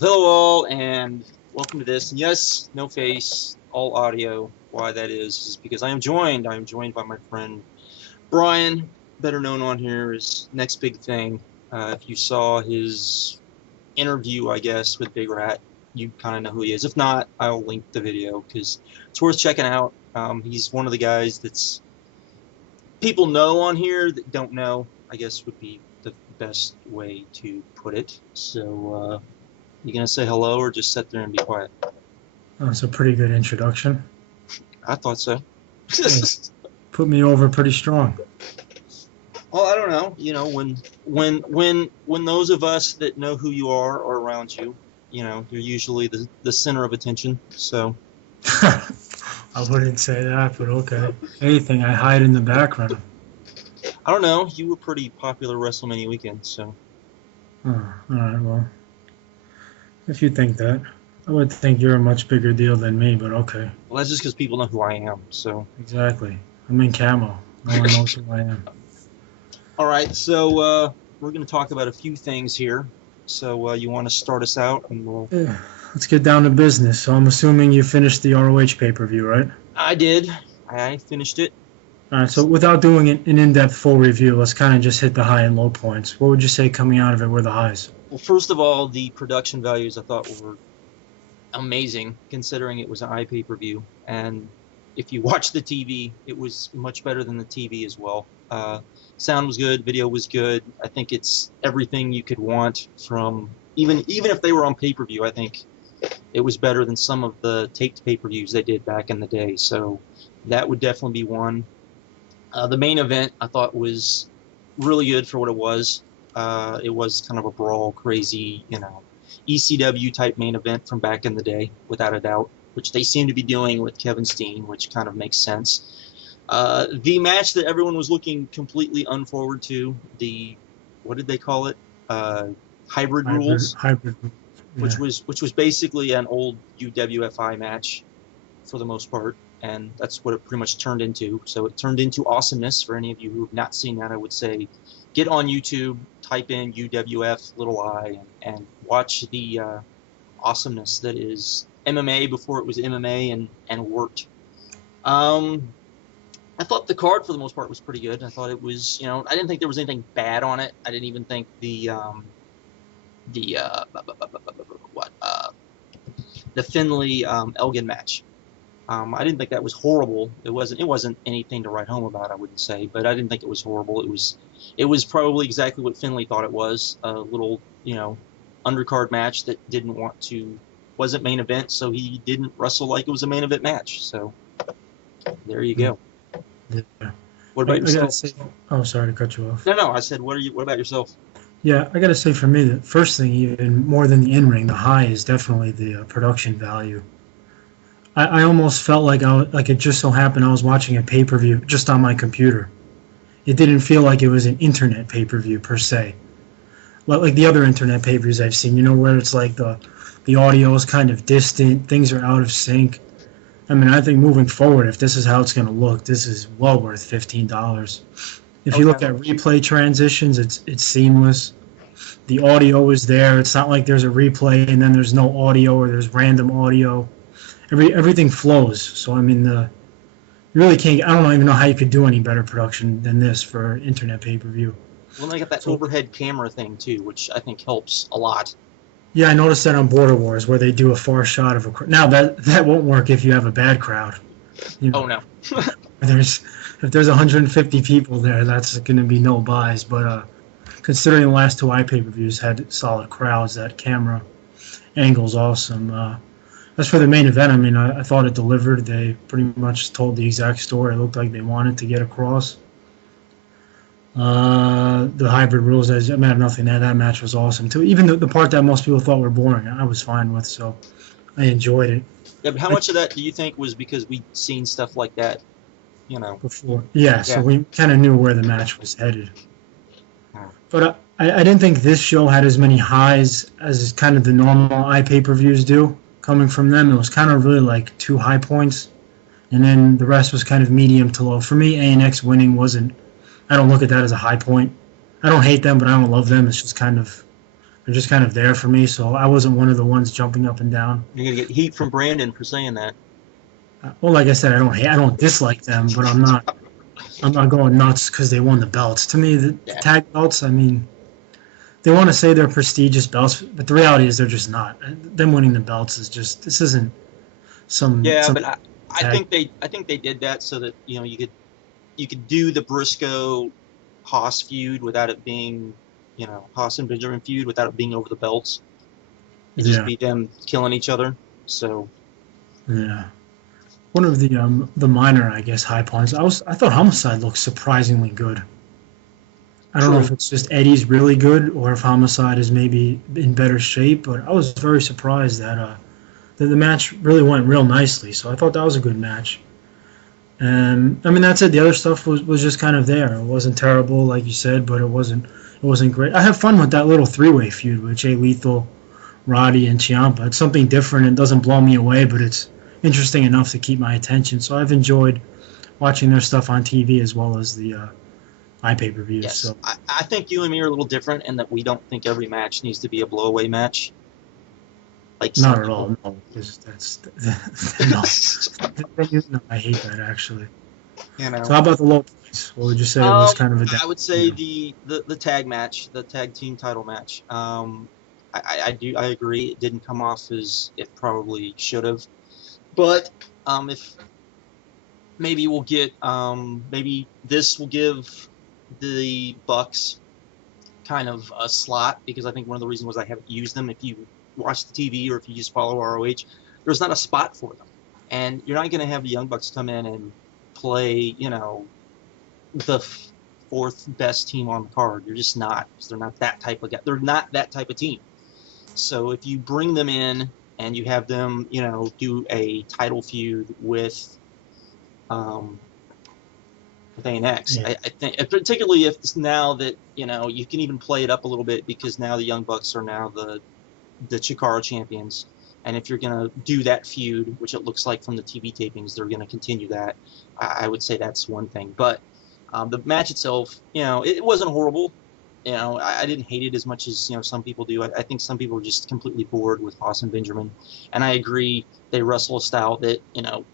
Hello all, and welcome to this. And yes, no face, all audio. Why that is because I am joined by my friend Brian, better known on here as Nextbigthing. If you saw his interview, I guess, with Big Rat, you kind of know who he is. If not, I'll link the video because it's worth checking out. He's one of the guys that's people know on here that don't know, I guess would be the best way to put it. So, you gonna say hello or just sit there and be quiet? That's a pretty good introduction. I thought so. Hey, put me over pretty strong. Well, I don't know. You know, when those of us that know who you are around you, you know, you're usually the center of attention. So I wouldn't say that, but okay. Anything, I hide in the background. I don't know. You were pretty popular WrestleMania Weekend, so. Oh, all right, well, if you think that, I would think you're a much bigger deal than me, but okay. Well, that's just because people know who I am. So. Exactly. I'm in camo. No one knows who I am. All right, so we're going to talk about a few things here. So you want to start us out, and we'll. Yeah, let's get down to business. So I'm assuming you finished the ROH pay-per-view, right? I did. I finished it. All right, so without doing an in-depth full review, let's kind of just hit the high and low points. What would you say coming out of it were the highs? Well, first of all, the production values I thought were amazing, considering it was an iPay-per-view. And if you watch the TV, it was much better than the TV as well. Sound was good, video was good. I think it's everything you could want from even if they were on pay-per-view. I think it was better than some of the taped pay-per-views they did back in the day. So that would definitely be one. The main event I thought was really good for what it was. It was kind of a brawl, crazy, you know, ECW type main event from back in the day, without a doubt, which they seem to be doing with Kevin Steen, which kind of makes sense. The match that everyone was looking completely unforward to, the, what did they call it? Hybrid Rules, Hybrid, yeah. which was basically an old UWFI match for the most part, and that's what it pretty much turned into. So it turned into awesomeness. For any of you who have not seen that, I would say get on YouTube, type in UWF and watch the awesomeness that is MMA before it was MMA and worked. I thought the card for the most part was pretty good. I thought it was, you know, I didn't think there was anything bad on it. I didn't even think the Finley Elgin match. I didn't think that was horrible. It wasn't anything to write home about, I wouldn't say, but I didn't think it was horrible. It was probably exactly what Finley thought it was, a little, you know, undercard match that wasn't main event, so he didn't wrestle like it was a main event match. So there you go. Yeah. What about yourself? Oh, sorry to cut you off. No, I said, what about yourself? Yeah, I gotta say for me, the first thing, even more than the in-ring, the high is definitely the production value. I almost felt like it just so happened I was watching a pay-per-view just on my computer. It didn't feel like it was an internet pay-per-view per se, like the other internet pay-per-views I've seen. You know, where it's like the audio is kind of distant, things are out of sync. I mean, I think moving forward, if this is how it's going to look, this is well worth $15. If you look at replay transitions, it's seamless. The audio is there. It's not like there's a replay and then there's no audio or there's random audio. Everything flows. So I mean, you really can't. I don't even know how you could do any better production than this for internet pay-per-view. Well, they got that overhead camera thing too, which I think helps a lot. Yeah, I noticed that on Border Wars where they do a far shot of a crowd. Now that won't work if you have a bad crowd. You know, oh no. If there's 150 people there, that's going to be no buys. But considering the last two iPay-per-views had solid crowds, that camera angle's awesome. As for the main event, I mean, I thought it delivered. They pretty much told the exact story it looked like they wanted to get across. The hybrid rules, I have nothing there. That match was awesome too. Even the part that most people thought were boring, I was fine with, so I enjoyed it. Yeah, but how much of that do you think was because we'd seen stuff like that, you know? Before. Yeah, so we kind of knew where the match was headed. But I didn't think this show had as many highs as kind of the normal iPay-per-views do. Coming from them, it was kind of really like 2 high points, and then the rest was kind of medium to low. For me, ANX winning wasn't. I don't look at that as a high point. I don't hate them, but I don't love them. It's just kind of They're just kind of there for me, so I wasn't one of the ones jumping up and down. You're gonna get heat from Brandon for saying that. Well, like I said, I don't dislike them, but I'm not going nuts because they won the belts. To me, the tag belts, I mean, they want to say they're prestigious belts, but the reality is they're just not. Them winning the belts is just, this isn't some. But I think they did that so that you could do the Briscoe Haas feud without it being Haas and Benjamin feud without it being over the belts. It just be them killing each other. So yeah. One of the minor, I guess, high points. I thought Homicide looked surprisingly good. I don't know if it's just Eddie's really good or if Homicide is maybe in better shape, but I was very surprised that the match really went real nicely. So I thought that was a good match. And I mean, that's it. The other stuff was just kind of there. It wasn't terrible, like you said, but it wasn't great. I have fun with that little three-way feud with Jay Lethal, Roddy, and Ciampa. It's something different. It doesn't blow me away, but it's interesting enough to keep my attention. So I've enjoyed watching their stuff on TV as well as the iPay-per-views. Yes. So I think you and me are a little different in that we don't think every match needs to be a blowaway match. Like not at all. No, that's no. No, I hate that actually. So how about the low points? What would you say was kind of a? I would say the tag match, the tag team title match. I agree. It didn't come off as it probably should have. But if maybe we'll get maybe this will give the Bucks kind of a slot, because I think one of the reasons was I haven't used them. If you watch the TV or if you just follow ROH, there's not a spot for them, and you're not going to have the Young Bucks come in and play the fourth best team on the card. You're just not, because they're not that type of guy. They're not that type of team. So if you bring them in and you have them, do a title feud with ANX, I think, particularly if it's now that, you can even play it up a little bit, because now the Young Bucks are now the CHIKARA champions. And if you're going to do that feud, which it looks like from the TV tapings, they're going to continue that, I would say that's one thing. But the match itself, it wasn't horrible. I didn't hate it as much as some people do. I think some people are just completely bored with Haas and Benjamin, and I agree. They wrestle a style that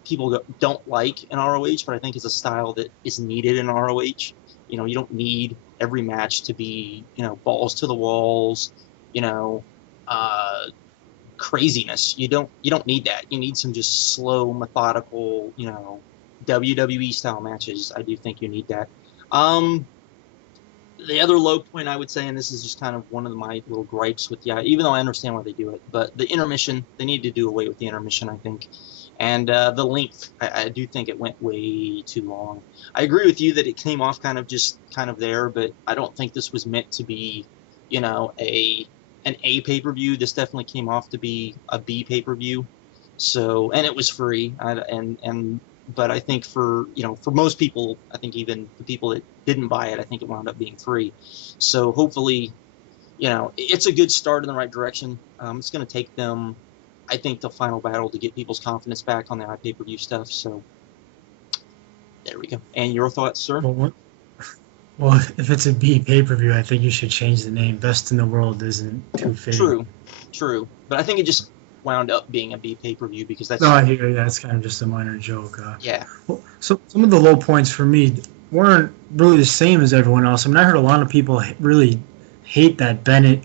people don't like in ROH, but I think is a style that is needed in ROH. You don't need every match to be balls to the walls, craziness. You don't need that. You need some just slow, methodical, WWE style matches. I do think you need that. The other low point I would say, and this is just kind of one of my little gripes with even though I understand why they do it, but the intermission, they need to do away with the intermission, I think. And the length, I do think it went way too long. I agree with you that it came off kind of there, but I don't think this was meant to be, an A pay-per-view. This definitely came off to be a B pay-per-view. So, and it was free, but I think for most people, I think even the people that didn't buy it, I think it wound up being free. So hopefully, it's a good start in the right direction. It's going to take them, I think, the final battle to get people's confidence back on the iPay-per-view stuff. So there we go. And your thoughts, sir? Well, if it's a B pay-per-view, I think you should change the name. Best in the World isn't too fitting. True. But I think it just wound up being a B pay-per-view because that's... No, I hear you. That's kind of just a minor joke. Yeah. Well, so some of the low points for me weren't really the same as everyone else. I mean, I heard a lot of people really hate that Bennett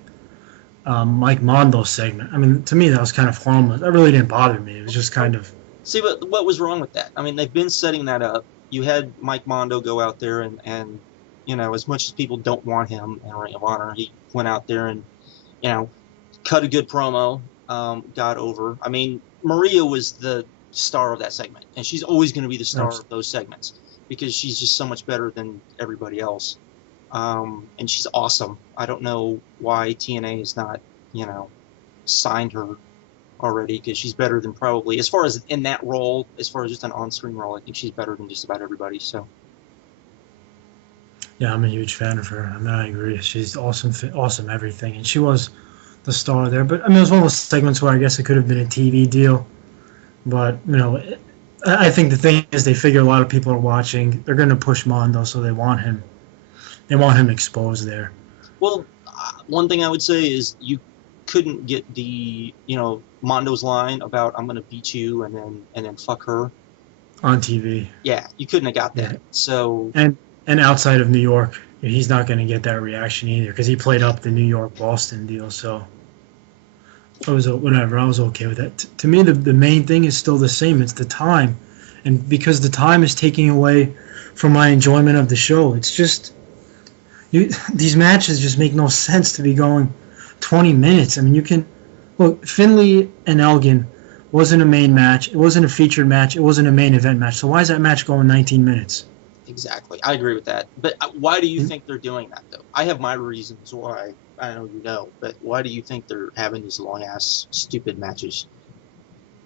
Mike Mondo segment. I mean, to me, that was kind of harmless. That really didn't bother me. It was just kind of... See, but what was wrong with that? I mean, they've been setting that up. You had Mike Mondo go out there and as much as people don't want him in Ring of Honor, he went out there and, cut a good promo, got over. I mean, Maria was the star of that segment, and she's always going to be the star of those segments because she's just so much better than everybody else. And she's awesome. I don't know why TNA has not, signed her already, because she's better than probably, as far as in that role, as far as just an on-screen role, I think she's better than just about everybody. So. Yeah, I'm a huge fan of her. I mean, I agree. She's awesome everything, and she was the star there. But I mean, it was one of those segments where I guess it could have been a TV deal. But I think the thing is they figure a lot of people are watching. They're going to push Mondo, so they want him. They want him exposed there. Well, one thing I would say is you couldn't get the, Mondo's line about I'm gonna beat you and then fuck her on TV. Yeah, you couldn't have got that. Yeah. So and outside of New York, he's not going to get that reaction either because he played up the New York Boston deal. So I was whatever. I was okay with that. To me, the main thing is still the same. It's the time, and because the time is taking away from my enjoyment of the show, it's just these matches just make no sense to be going 20 minutes. I mean, you can look. Finlay and Elgin wasn't a main match. It wasn't a featured match. It wasn't a main event match. So why is that match going 19 minutes? Exactly. I agree with that. But why do you think they're doing that, though? I have my reasons why. I know you know, but why do you think they're having these long-ass, stupid matches?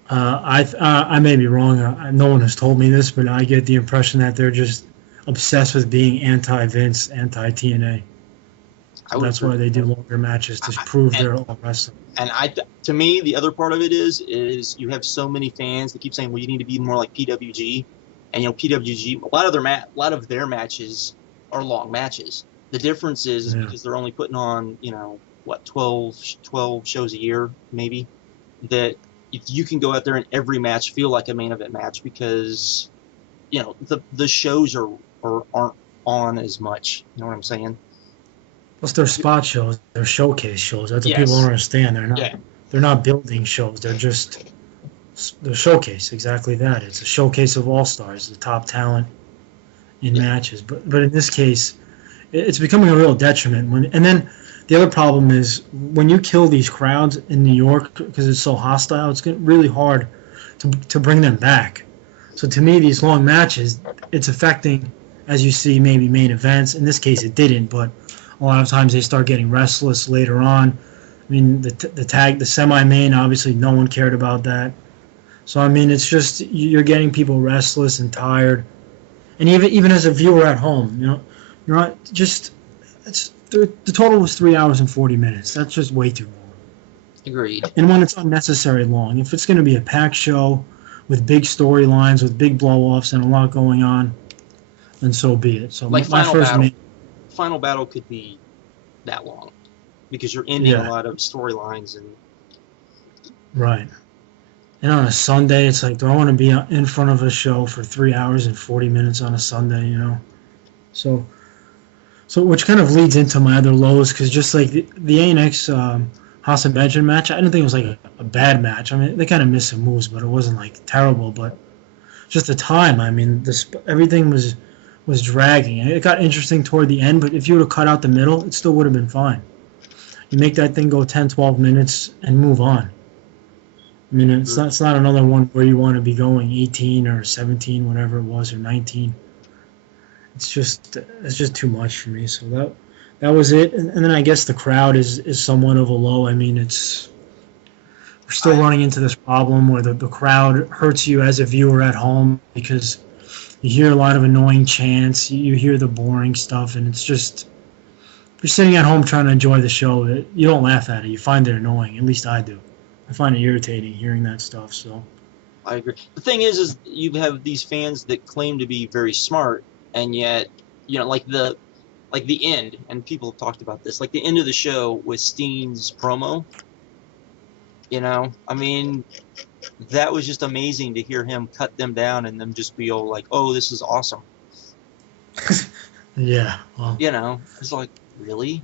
I may be wrong. No one has told me this, but I get the impression that they're just obsessed with being anti-Vince, anti-TNA. So that's why they do longer matches to prove they're all wrestling. And to me, the other part of it is you have so many fans that keep saying, well, you need to be more like PWG. And, PWG, a lot of their matches are long matches. The difference is because they're only putting on, 12 shows a year, maybe, that if you can go out there and every match feel like a main event match because, the shows aren't on as much. You know what I'm saying? Plus, they're spot shows. They're showcase shows. That's what people don't understand. They're not. Yeah. They're not building shows. They're just the showcase. Exactly that. It's a showcase of all stars, the top talent in matches. But in this case, it's becoming a real detriment. And then the other problem is when you kill these crowds in New York because it's so hostile, it's really hard to bring them back. So to me, these long matches, it's affecting, as you see, maybe main events. In this case, it didn't, but a lot of times they start getting restless later on. I mean, the semi-main, obviously no one cared about that. So, I mean, it's just you're getting people restless and tired. And even as a viewer at home, you're not just the total was 3 hours and 40 minutes. That's just way too long. Agreed. And when it's unnecessary long, if it's going to be a packed show with big storylines, with big blow-offs and a lot going on, then so be it. So like Final Battle could be that long because you're ending a lot of storylines and right. And on a Sunday, it's like, do I want to be in front of a show for 3 hours and 40 minutes on a Sunday? So which kind of leads into my other lows because just like the ANX House of Benjamin match, I didn't think it was like a bad match. I mean, they kind of missed some moves, but it wasn't like terrible. But just the time, I mean, everything was dragging. It got interesting toward the end, but if you would have cut out the middle, it still would have been fine. You make that thing go 10, 12 minutes and move on. I mean, it's not another one where you want to be going 18 or 17, whatever it was, or 19. It's just too much for me. So that was it. And then I guess the crowd is somewhat of a low. I mean, we're still running into this problem where the crowd hurts you as a viewer at home because you hear a lot of annoying chants, you hear the boring stuff, and it's just, if you're sitting at home trying to enjoy the show, you don't laugh at it. You find it annoying. At least I do. I find it irritating hearing that stuff. So I agree. The thing is you have these fans that claim to be very smart, and yet, like the end, and people have talked about this, like the end of the show with Steen's promo. I mean, that was just amazing to hear him cut them down and them just be all like, oh, this is awesome. Yeah. Well, it's like, really?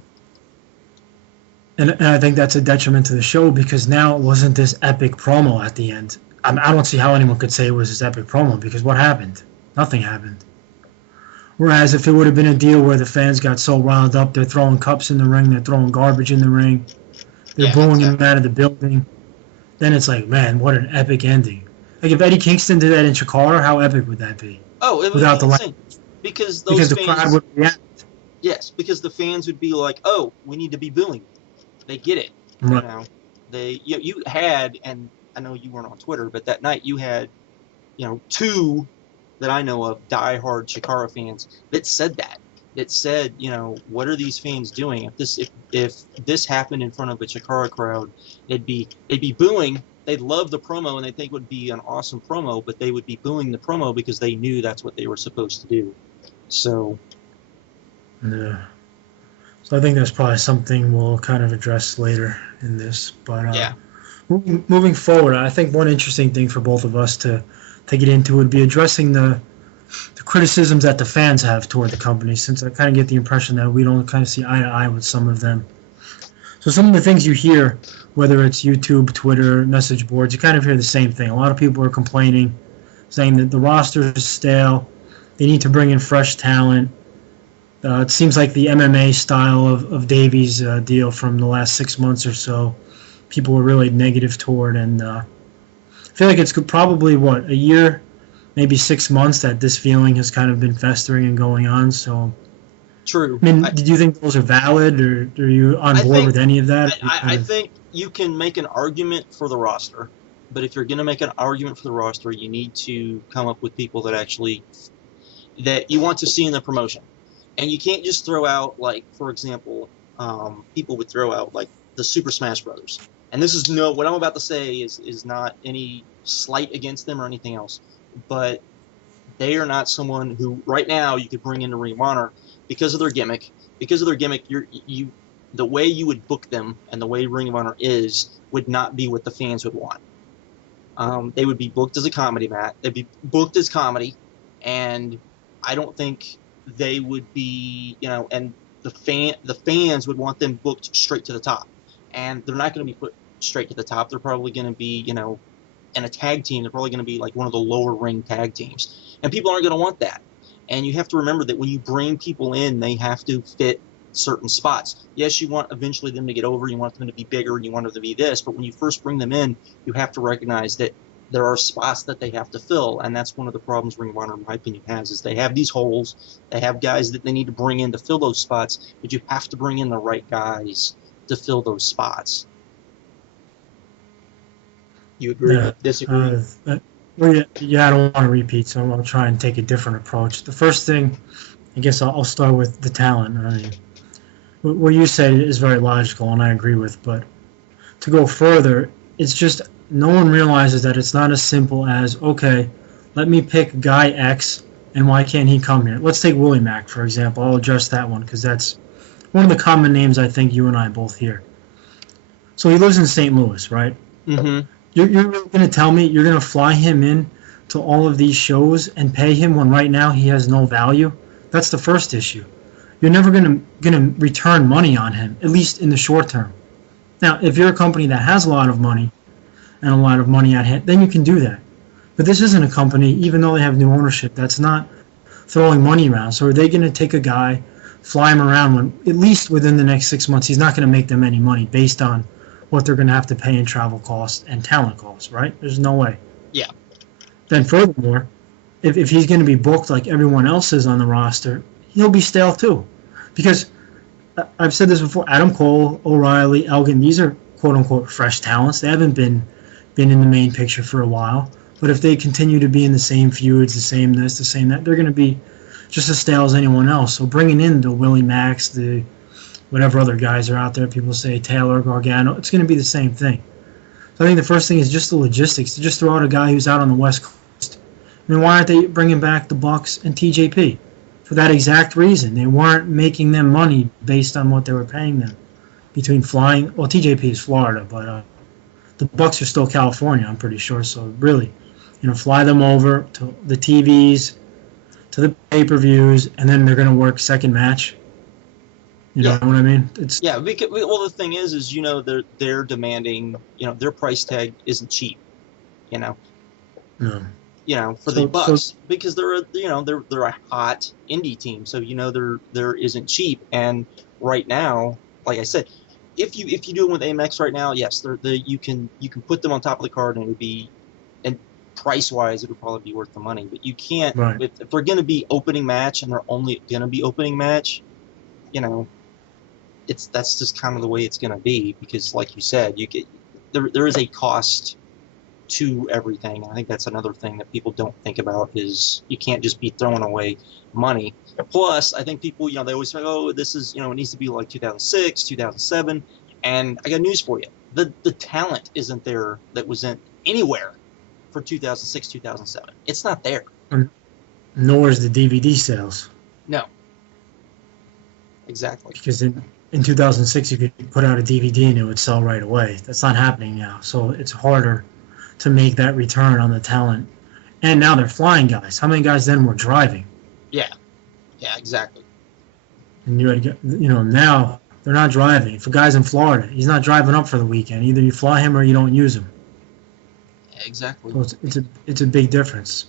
And I think that's a detriment to the show because now it wasn't this epic promo at the end. I don't see how anyone could say it was this epic promo because what happened? Nothing happened. Whereas if it would have been a deal where the fans got so riled up, they're throwing cups in the ring, they're throwing garbage in the ring, they're booing him out of the building, then it's like, man, what an epic ending. Like if Eddie Kingston did that in CHIKARA, how epic would that be? Oh, it would be insane. Because the crowd would react. Yes, because the fans would be like, oh, we need to be booing. They get it. Right. You had, and I know you weren't on Twitter, but that night you had, two that I know of diehard CHIKARA fans that said that. That said, what are these fans doing? If this happened in front of a CHIKARA crowd, they'd be booing. They'd love the promo and they think it would be an awesome promo, but they would be booing the promo because they knew that's what they were supposed to do. So. Yeah. So I think that's probably something we'll kind of address later in this. But Yeah. moving forward, I think one interesting thing for both of us to get into would be addressing the criticisms that the fans have toward the company, since I kind of get the impression that we don't kind of see eye to eye with some of them. So some of the things you hear, whether it's YouTube, Twitter, message boards, you kind of hear the same thing. A lot of people are complaining, saying that the roster is stale, they need to bring in fresh talent. It seems like the MMA style of Davey's deal from the last 6 months or so, people were really negative toward, and I feel like it's probably, a year, maybe 6 months that this feeling has kind of been festering and going on. So, True. I mean, did you think those are valid, or are you on board with any of that? I think you can make an argument for the roster, but if you're going to make an argument for the roster, you need to come up with people that you want to see in the promotion. And you can't just throw out, like, for example, people would throw out, like, the Super Smash Brothers. And this is what I'm about to say is not any slight against them or anything else. But they are not someone who, right now, you could bring into Ring of Honor because of their gimmick. Because of their gimmick, the way you would book them and the way Ring of Honor would not be what the fans would want. They would be booked as a comedy match. They'd be booked as comedy, and I don't think they would be, and the fans would want them booked straight to the top, and they're not going to be put straight to the top. They're probably going to be, in a tag team. They're probably going to be like one of the lower ring tag teams, and people aren't going to want that. And you have to remember that when you bring people in, they have to fit certain spots. Yes, you want eventually them to get over. You want them to be bigger, and you want them to be this. But when you first bring them in, you have to recognize that there are spots that they have to fill, and that's one of the problems Ring of Honor, in my opinion, has, is they have these holes. They have guys that they need to bring in to fill those spots, but you have to bring in the right guys to fill those spots. You agree? Yeah, Disagree? I don't want to repeat, so I'll try and take a different approach. The first thing, I guess I'll start with the talent. I mean, what you said is very logical, and I agree with, but to go further, it's just no one realizes that it's not as simple as, okay, let me pick guy X, and why can't he come here? Let's take Willie Mack, for example. I'll address that one, because that's one of the common names I think you and I both hear. So he lives in St. Louis, right? Mm-hmm. You're really going to tell me you're going to fly him in to all of these shows and pay him when right now he has no value? That's the first issue. You're never going to return money on him, at least in the short term. Now, if you're a company that has a lot of money and a lot of money at hand, then you can do that. But this isn't a company, even though they have new ownership, that's not throwing money around. So are they going to take a guy, fly him around when, at least within the next 6 months, he's not going to make them any money based on what they're going to have to pay in travel costs and talent costs, right? There's no way. Yeah. Then furthermore, if he's going to be booked like everyone else is on the roster, he'll be stale too. Because I've said this before, Adam Cole, O'Reilly, Elgin, these are quote-unquote fresh talents. They haven't been in the main picture for a while. But if they continue to be in the same feuds, the same this, the same that, they're going to be just as stale as anyone else. So bringing in the Willie Macks, the whatever other guys are out there, people say Taylor, Gargano, it's going to be the same thing. So I think the first thing is just the logistics. To just throw out a guy who's out on the West Coast. I mean, why aren't they bringing back the Bucks and TJP? For that exact reason. They weren't making them money based on what they were paying them. Between flying, well, TJP is Florida, but the Bucks are still California, I'm pretty sure. So really, fly them over to the TVs, to the pay-per-views, and then they're going to work second match. You know what I mean? It's because, well, the thing is they're demanding, their price tag isn't cheap, No. For the Bucks, because they're a hot indie team, so there isn't cheap. And right now, like I said, if you do it with Amex right now, yes, you can put them on top of the card, and it would be, and price wise, it would probably be worth the money. But you can't if they're going to be opening match, and they're only going to be opening match, that's just kind of the way it's going to be, because like you said, there is a cost to everything. I think that's another thing that people don't think about, is you can't just be throwing away money. Plus, I think people, they always say, oh, this is, it needs to be like 2006, 2007, and I got news for you. The talent isn't there that was in anywhere for 2006, 2007. It's not there. Nor is the DVD sales. No. Exactly. Because in 2006 you could put out a DVD and it would sell right away. That's not happening now. So it's harder to make that return on the talent. And now they're flying guys. How many guys then were driving? Yeah, yeah, exactly. And now they're not driving. If a guy's in Florida, he's not driving up for the weekend. Either you fly him or you don't use him. Yeah, exactly. So it's a big difference.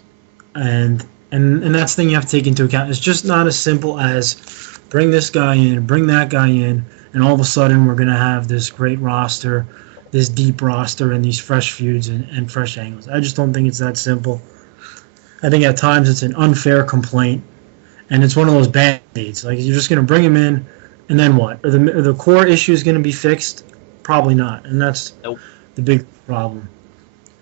And that's the thing you have to take into account. It's just not as simple as bring this guy in, bring that guy in, and all of a sudden we're going to have this great roster, this deep roster, and these fresh feuds and fresh angles. I just don't think it's that simple. I think at times it's an unfair complaint, and it's one of those band-aids. Like, you're just going to bring him in, and then what? Are the core issues going to be fixed? Probably not, and that's the big problem.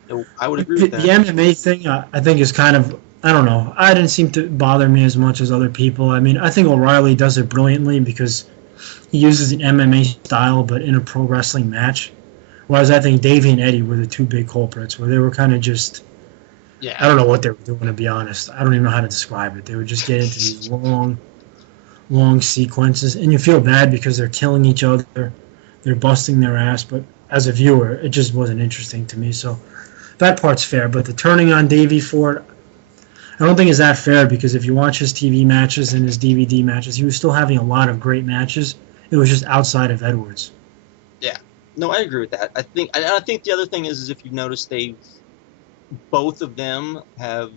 Nope, I would agree with that. The MMA thing, I think, is kind of, I don't know. I didn't seem to bother me as much as other people. I mean, I think O'Reilly does it brilliantly because he uses an MMA style but in a pro wrestling match. Whereas I think Davey and Eddie were the two big culprits, where they were kind of just, I don't know what they were doing, to be honest. I don't even know how to describe it. They would just get into these long sequences, and you feel bad because they're killing each other. They're busting their ass, but as a viewer, it just wasn't interesting to me. So that part's fair, but the turning on Davey for it, I don't think is that fair, because if you watch his TV matches and his DVD matches, he was still having a lot of great matches. It was just outside of Edwards. Yeah, no, I agree with that. I think the other thing is if you've noticed, both of them have,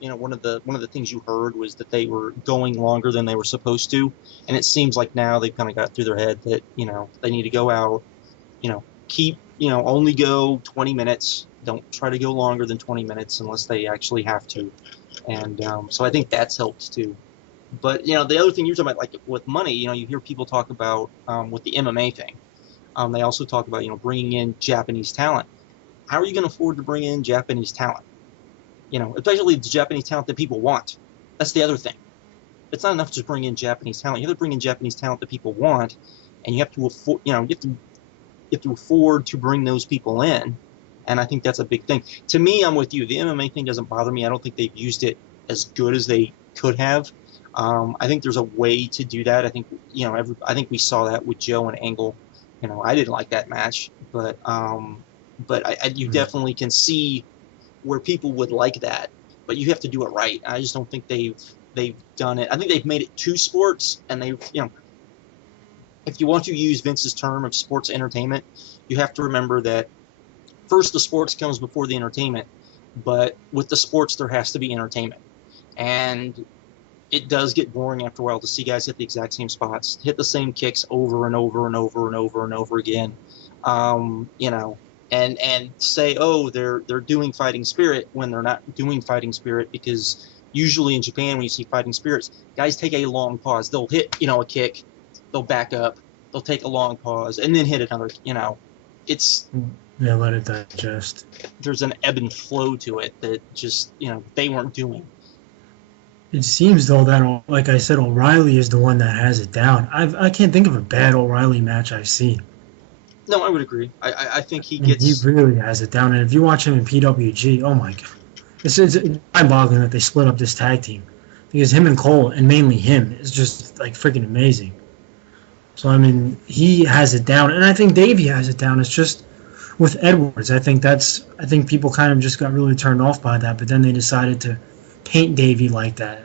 one of the things you heard was that they were going longer than they were supposed to, and it seems like now they've kind of got through their head that they need to go out, keep only go 20 minutes. Don't try to go longer than 20 minutes unless they actually have to. And so I think that's helped too. But, the other thing you're talking about, like with money, you hear people talk about with the MMA thing. They also talk about, bringing in Japanese talent. How are you going to afford to bring in Japanese talent? Especially the Japanese talent that people want. That's the other thing. It's not enough to just bring in Japanese talent. You have to bring in Japanese talent that people want, and you have to afford, you have to afford to bring those people in. And I think that's a big thing. To me, I'm with you. The MMA thing doesn't bother me. I don't think they've used it as good as they could have. I think there's a way to do that. I think I think we saw that with Joe and Angle. I didn't like that match, but you definitely can see where people would like that. But you have to do it right. I just don't think they've done it. I think they've made it two sports, and they've if you want to use Vince's term of sports entertainment, you have to remember that first the sports comes before the entertainment, but with the sports there has to be entertainment. And it does get boring after a while to see guys hit the exact same spots, hit the same kicks over and over and over and over and over again, and say, oh, they're doing fighting spirit when they're not doing fighting spirit, because usually in Japan when you see fighting spirits, guys take a long pause. They'll hit, a kick, they'll back up, they'll take a long pause, and then hit another, it's... Yeah, let it digest. There's an ebb and flow to it that just, they weren't doing. It seems, though, that, like I said, O'Reilly is the one that has it down. I can't think of a bad O'Reilly match I've seen. No, I would agree. I think he gets... He really has it down. And if you watch him in PWG, oh my God. It's mind-boggling that they split up this tag team. Because him and Cole, and mainly him, is just, like, freaking amazing. So, I mean, he has it down. And I think Davey has it down. It's just... with Edwards, I think people kind of just got really turned off by that, but then they decided to paint Davey like that.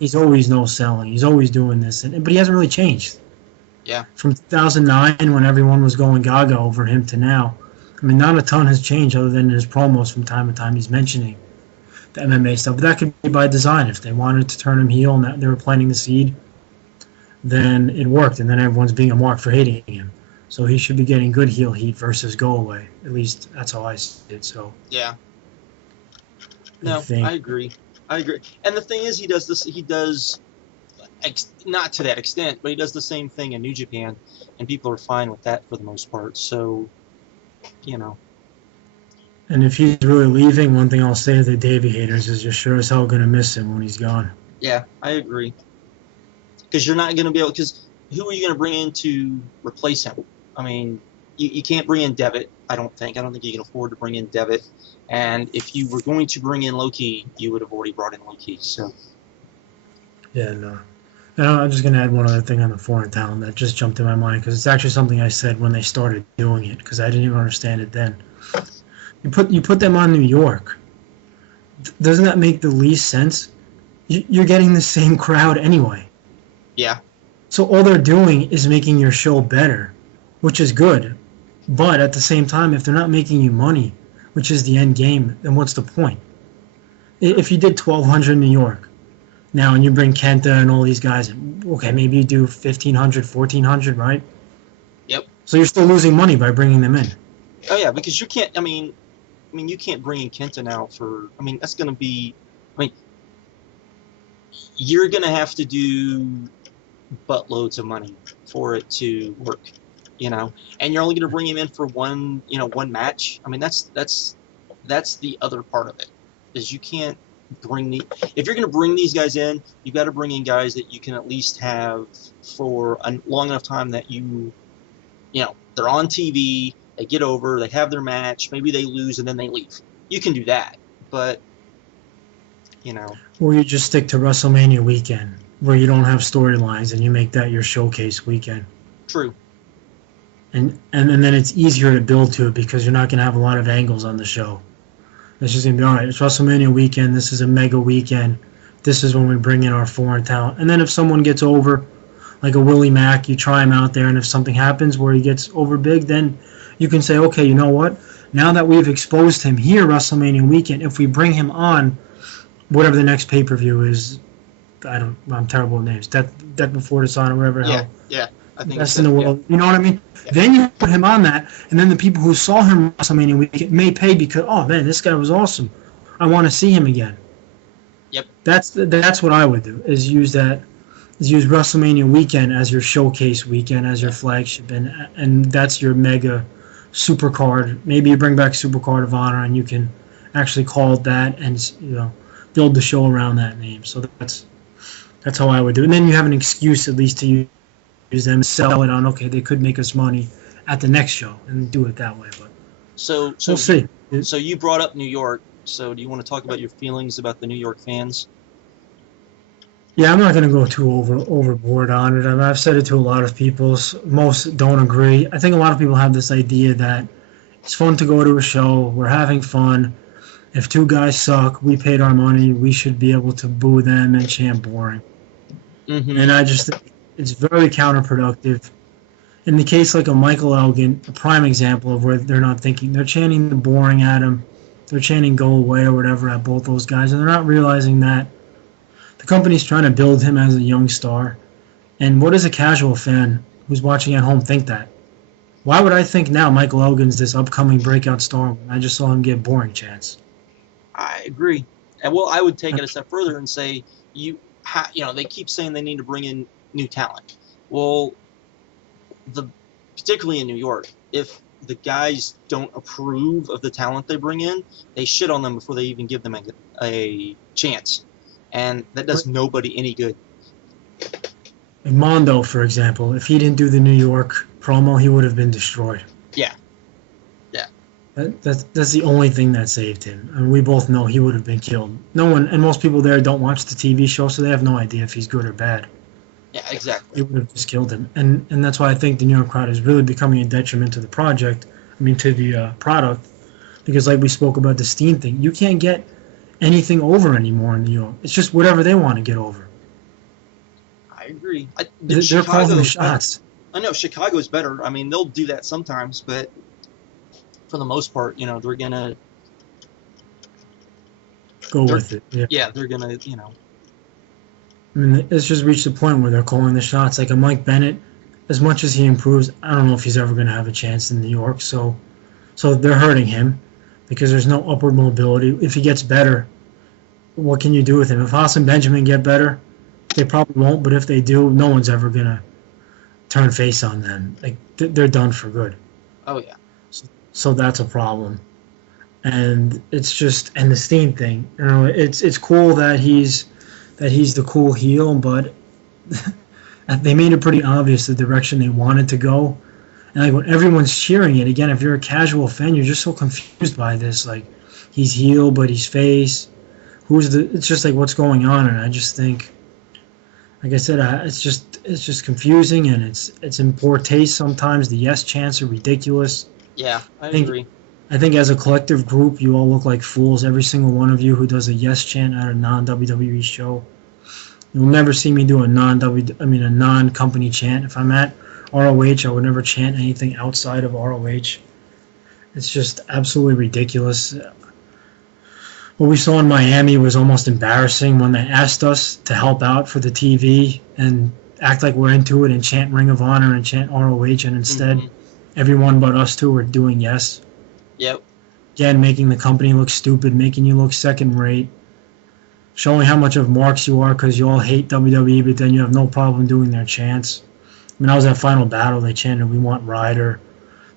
He's always no-selling. He's always doing this. But he hasn't really changed. Yeah. From 2009, when everyone was going gaga over him, to now. I mean, not a ton has changed other than in his promos from time to time. He's mentioning the MMA stuff. But that could be by design. If they wanted to turn him heel and they were planting the seed, then it worked. And then everyone's being a mark for hating him. So he should be getting good heel heat versus go away. At least that's how I see it. So yeah. No, I agree. And the thing is, he does this. He does not to that extent, but he does the same thing in New Japan, and people are fine with that for the most part. So, And if he's really leaving, one thing I'll say to the Davey haters is you're sure as hell going to miss him when he's gone. Yeah, I agree. Because you're not going to be able. Because who are you going to bring in to replace him? I mean, you can't bring in Devitt, I don't think. I don't think you can afford to bring in Devitt. And if you were going to bring in Loki, you would have already brought in Loki. So. Yeah, no. And I'm just going to add one other thing on the foreign talent that just jumped in my mind because it's actually something I said when they started doing it because I didn't even understand it then. You put them on New York. Doesn't that make the least sense? You're getting the same crowd anyway. Yeah. So all they're doing is making your show better, which is good. But at the same time, if they're not making you money, which is the end game, then what's the point? If you did 1,200 in New York now and you bring Kenta and all these guys, okay, maybe you do 1,500, 1,400, right? Yep. So you're still losing money by bringing them in. Oh yeah, because you can't. I mean, you can't bring in Kenta now for. I mean, that's going to be. I mean, you're going to have to do buttloads of money for it to work, and you're only going to bring him in for one match. I mean, that's the other part of it, is you can't if you're going to bring these guys in, you've got to bring in guys that you can at least have for a long enough time that they're on TV, they get over, they have their match, maybe they lose and then they leave. You can do that, but Or you just stick to WrestleMania weekend, where you don't have storylines and you make that your showcase weekend. True. And then it's easier to build to it because you're not going to have a lot of angles on the show. It's just going to be, all right, it's WrestleMania weekend, this is a mega weekend, this is when we bring in our foreign talent. And then if someone gets over, like a Willie Mack, you try him out there, and if something happens where he gets over big, then you can say, okay, you know what? Now that we've exposed him here, WrestleMania weekend, if we bring him on, whatever the next pay-per-view is, I'm terrible with names, Death Before Dishonor, or whatever. Yeah. I think best in the world. You know what I mean? Yeah. Then you put him on that, and then the people who saw him WrestleMania weekend may pay because, oh man, this guy was awesome. I want to see him again. Yep. That's what I would do. Is use WrestleMania weekend as your showcase weekend, as your flagship, and that's your mega super card. Maybe you bring back Super Card of Honor, and you can actually call it that, and build the show around that name. So that's how I would do it. And then you have an excuse at least to use them, sell it on, okay, they could make us money at the next show, and do it that way. But so we'll see. So you brought up New York. So do you want to talk about your feelings about the New York fans? Yeah, I'm not going to go too overboard on it. I've said it to a lot of people. Most don't agree. I think a lot of people have this idea that it's fun to go to a show. We're having fun. If two guys suck, we paid our money. We should be able to boo them and chant boring. Mm-hmm. And I just think it's very counterproductive. In the case like a Michael Elgin, a prime example of where they're not thinking. They're chanting the boring at him. They're chanting go away or whatever at both those guys. And they're not realizing that the company's trying to build him as a young star. And what does a casual fan who's watching at home think that? Why would I think now Michael Elgin's this upcoming breakout star when I just saw him get boring chants? I agree. And well, I would take it a step further and say they keep saying they need to bring in new talent. Well, particularly in New York, if the guys don't approve of the talent they bring in, they shit on them before they even give them a chance. And that does nobody any good. Mondo, for example, if he didn't do the New York promo, he would have been destroyed. Yeah. That's the only thing that saved him. And we both know he would have been killed. No one, and most people there don't watch the TV show, so they have no idea if he's good or bad. Yeah, exactly. It would have just killed him. And that's why I think the New York crowd is really becoming a detriment to the product, to the product. Because like we spoke about the Steen thing, you can't get anything over anymore in New York. It's just whatever they want to get over. I agree. They're calling the shots. I know Chicago's better. I mean, they'll do that sometimes, but for the most part, they're gonna go with it. Yeah, they're gonna, it's just reached a point where they're calling the shots. Like a Mike Bennett, as much as he improves, I don't know if he's ever gonna have a chance in New York. So they're hurting him because there's no upward mobility. If he gets better, what can you do with him? If Haas and Benjamin get better, they probably won't. But if they do, no one's ever gonna turn face on them. Like they're done for good. Oh yeah. So that's a problem, and it's just, and the Steen thing. It's cool that he's the cool heel, but they made it pretty obvious the direction they wanted to go. And like when everyone's cheering it, again, if you're a casual fan, you're just so confused by this. Like he's heel, but he's face. It's just like what's going on, and I just think like I said, it's just confusing, and it's in poor taste sometimes. The yes chants are ridiculous. Yeah, I think agree. I think as a collective group, you all look like fools. Every single one of you who does a yes chant at a non-WWE show. You'll never see me do a non-company chant. If I'm at ROH, I would never chant anything outside of ROH. It's just absolutely ridiculous. What we saw in Miami was almost embarrassing when they asked us to help out for the TV and act like we're into it and chant Ring of Honor and chant ROH, and instead everyone but us two were doing yes. Yep. Again, making the company look stupid, making you look second rate, showing how much of marks you are because you all hate WWE, but then you have no problem doing their chants. I mean, I was at Final Battle. They chanted, "We want Ryder."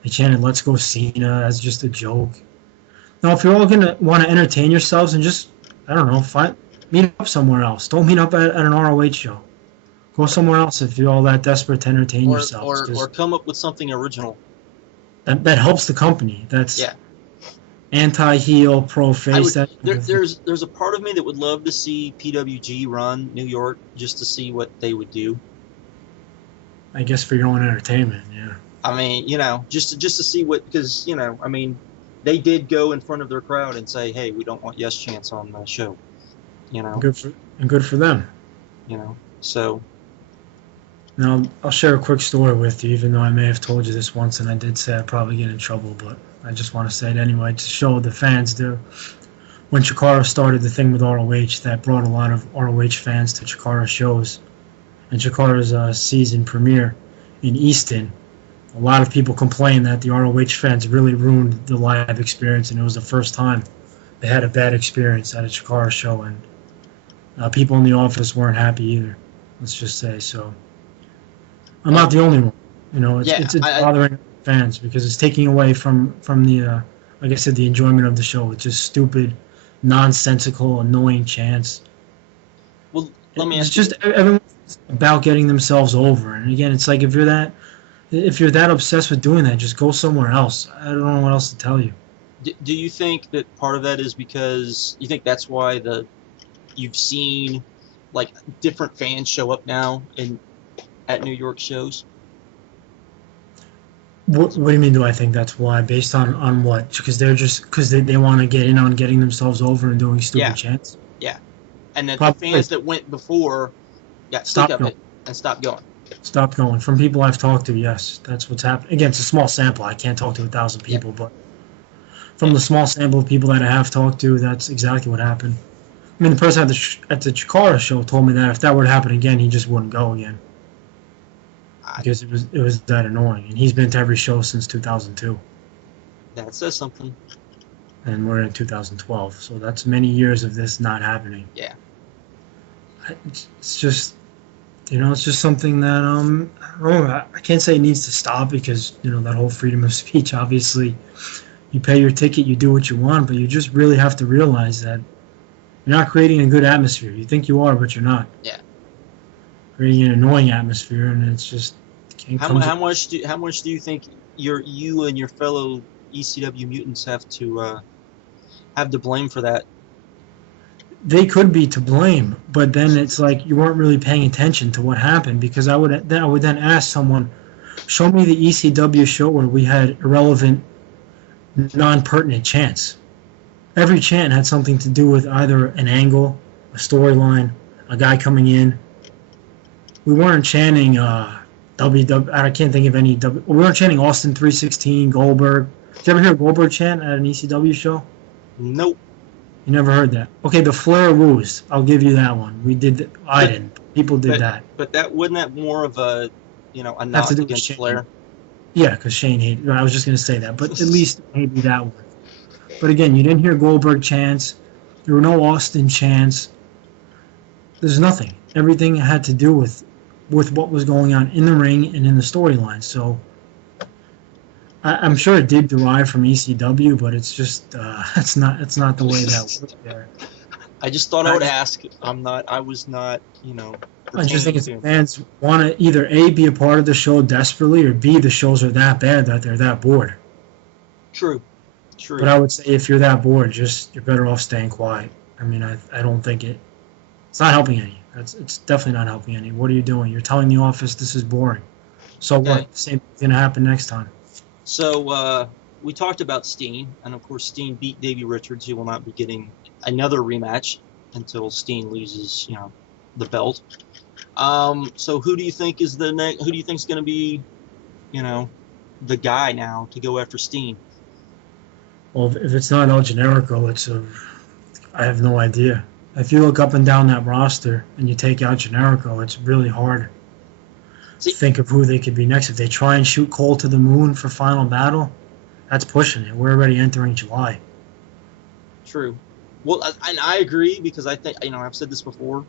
They chanted, "Let's go Cena," as just a joke. Now, if you're all going to want to entertain yourselves and just, I don't know, meet up somewhere else. Don't meet up at an ROH show. Go somewhere else if you're all that desperate to entertain yourselves. Or come up with something original. That helps the company. That's yeah. Anti-heel, pro-face. There's a part of me that would love to see PWG run New York just to see what they would do. I guess for your own entertainment, yeah. I mean, just to see what, because, I mean, they did go in front of their crowd and say, "Hey, we don't want yes chants on the show." Good for them. So. Now, I'll share a quick story with you, even though I may have told you this once, and I did say I'd probably get in trouble, but I just want to say it anyway to show the fans when CHIKARA started the thing with ROH, that brought a lot of ROH fans to CHIKARA shows. And CHIKARA's season premiere in Easton, a lot of people complained that the ROH fans really ruined the live experience, and it was the first time they had a bad experience at a CHIKARA show, and people in the office weren't happy either, let's just say. So I'm not the only one. It's bothering fans because it's taking away from the, like I said, the enjoyment of the show. It's just stupid, nonsensical, annoying chants. Well, let me ask you. It's just everyone's about getting themselves over, and again, it's like if you're that obsessed with doing that, just go somewhere else. I don't know what else to tell you. Do you think that part of that is because you think that's why you've seen like different fans show up now at New York shows? What do you mean? Do I think that's why? Based on what? Because they want to get in on getting themselves over and doing stupid chants. Yeah, and that the fans that went before got sick of it and stopped going. Stopped going. From people I've talked to, yes, that's what's happening. Again, it's a small sample. I can't talk to 1,000 people, but from the small sample of people that I have talked to, that's exactly what happened. I mean, the person at the CHIKARA show told me that if that were to happen again, he just wouldn't go again. Because it was that annoying, and he's been to every show since 2002. That says something. And we're in 2012, so that's many years of this not happening. Yeah. It's just, it's just something that I can't say it needs to stop because that whole freedom of speech. Obviously, you pay your ticket, you do what you want, but you just really have to realize that you're not creating a good atmosphere. You think you are, but you're not. Yeah. Creating an annoying atmosphere, and it's just. How much do you think you and your fellow ECW mutants have to blame for that? They could be to blame, but then it's like you weren't really paying attention to what happened, because I would then ask someone, show me the ECW show where we had irrelevant, non-pertinent chants. Every chant had something to do with either an angle, a storyline, a guy coming in. We weren't chanting I can't think of any we weren't chanting Austin 316, Goldberg. Did you ever hear Goldberg chant at an ECW show? Nope. You never heard that? Okay, the Flair Woos. I'll give you that one. We did. I didn't. People did that. But wasn't that more of a knock against Flair? Yeah, because Shane hated. I was just going to say that, but at least maybe that one. But again, you didn't hear Goldberg chants. There were no Austin chants. There's nothing. Everything had to do with what was going on in the ring and in the storyline. So I'm sure it did derive from ECW, but it's just it's not the way that worked there. I just thought I would ask. I was not. I just think it's fans want to either A, be a part of the show desperately, or B, the shows are that bad that they're that bored. True. But I would say if you're that bored, you're better off staying quiet. I mean, I don't think it's not helping any. It's definitely not helping any. What are you doing? You're telling the office this is boring. So Okay. what? Same thing's gonna happen next time. So we talked about Steen, and of course Steen beat Davey Richards. He will not be getting another rematch until Steen loses, the belt. So who do you think is the next? Who do you think is going to be, the guy now to go after Steen? Well, if it's not El Generico, I have no idea. If you look up and down that roster and you take out Generico, it's really hard to think of who they could be next. If they try and shoot Cole to the moon for Final Battle, that's pushing it. We're already entering July. True. Well, and I agree, because I think, I've said this before.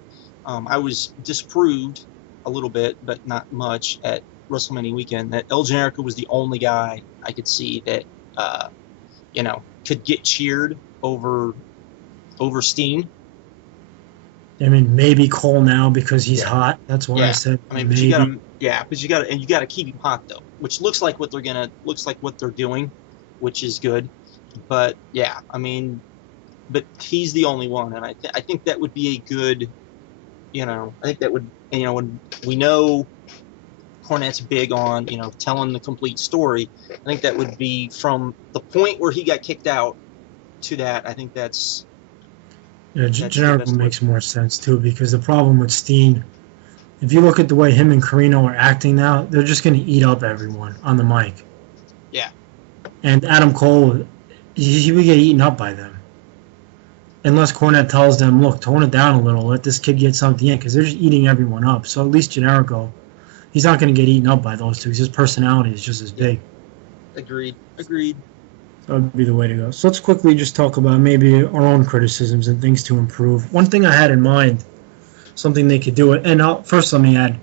I was disproved a little bit, but not much, at WrestleMania Weekend, that El Generico was the only guy I could see that, could get cheered over Steen. I mean, maybe Cole now because he's hot. That's why I said I mean, maybe. but you got to keep him hot though, which looks like what they're doing, which is good. But yeah, I mean, but he's the only one, and I think that would be a good, I think that would, when we know Cornette's big on, telling the complete story, I think that would be from the point where he got kicked out to that. I think that's. Yeah, Generico makes more sense too, because the problem with Steen, if you look at the way him and Karina are acting now, they're just going to eat up everyone on the mic. Yeah. And Adam Cole, he would get eaten up by them. Unless Cornette tells them, look, tone it down a little, let this kid get something in, because they're just eating everyone up. So at least Generico, he's not going to get eaten up by those two, because his personality is just as big. Agreed. That would be the way to go. So let's quickly just talk about maybe our own criticisms and things to improve. One thing I had in mind, something they could do, and first let me add,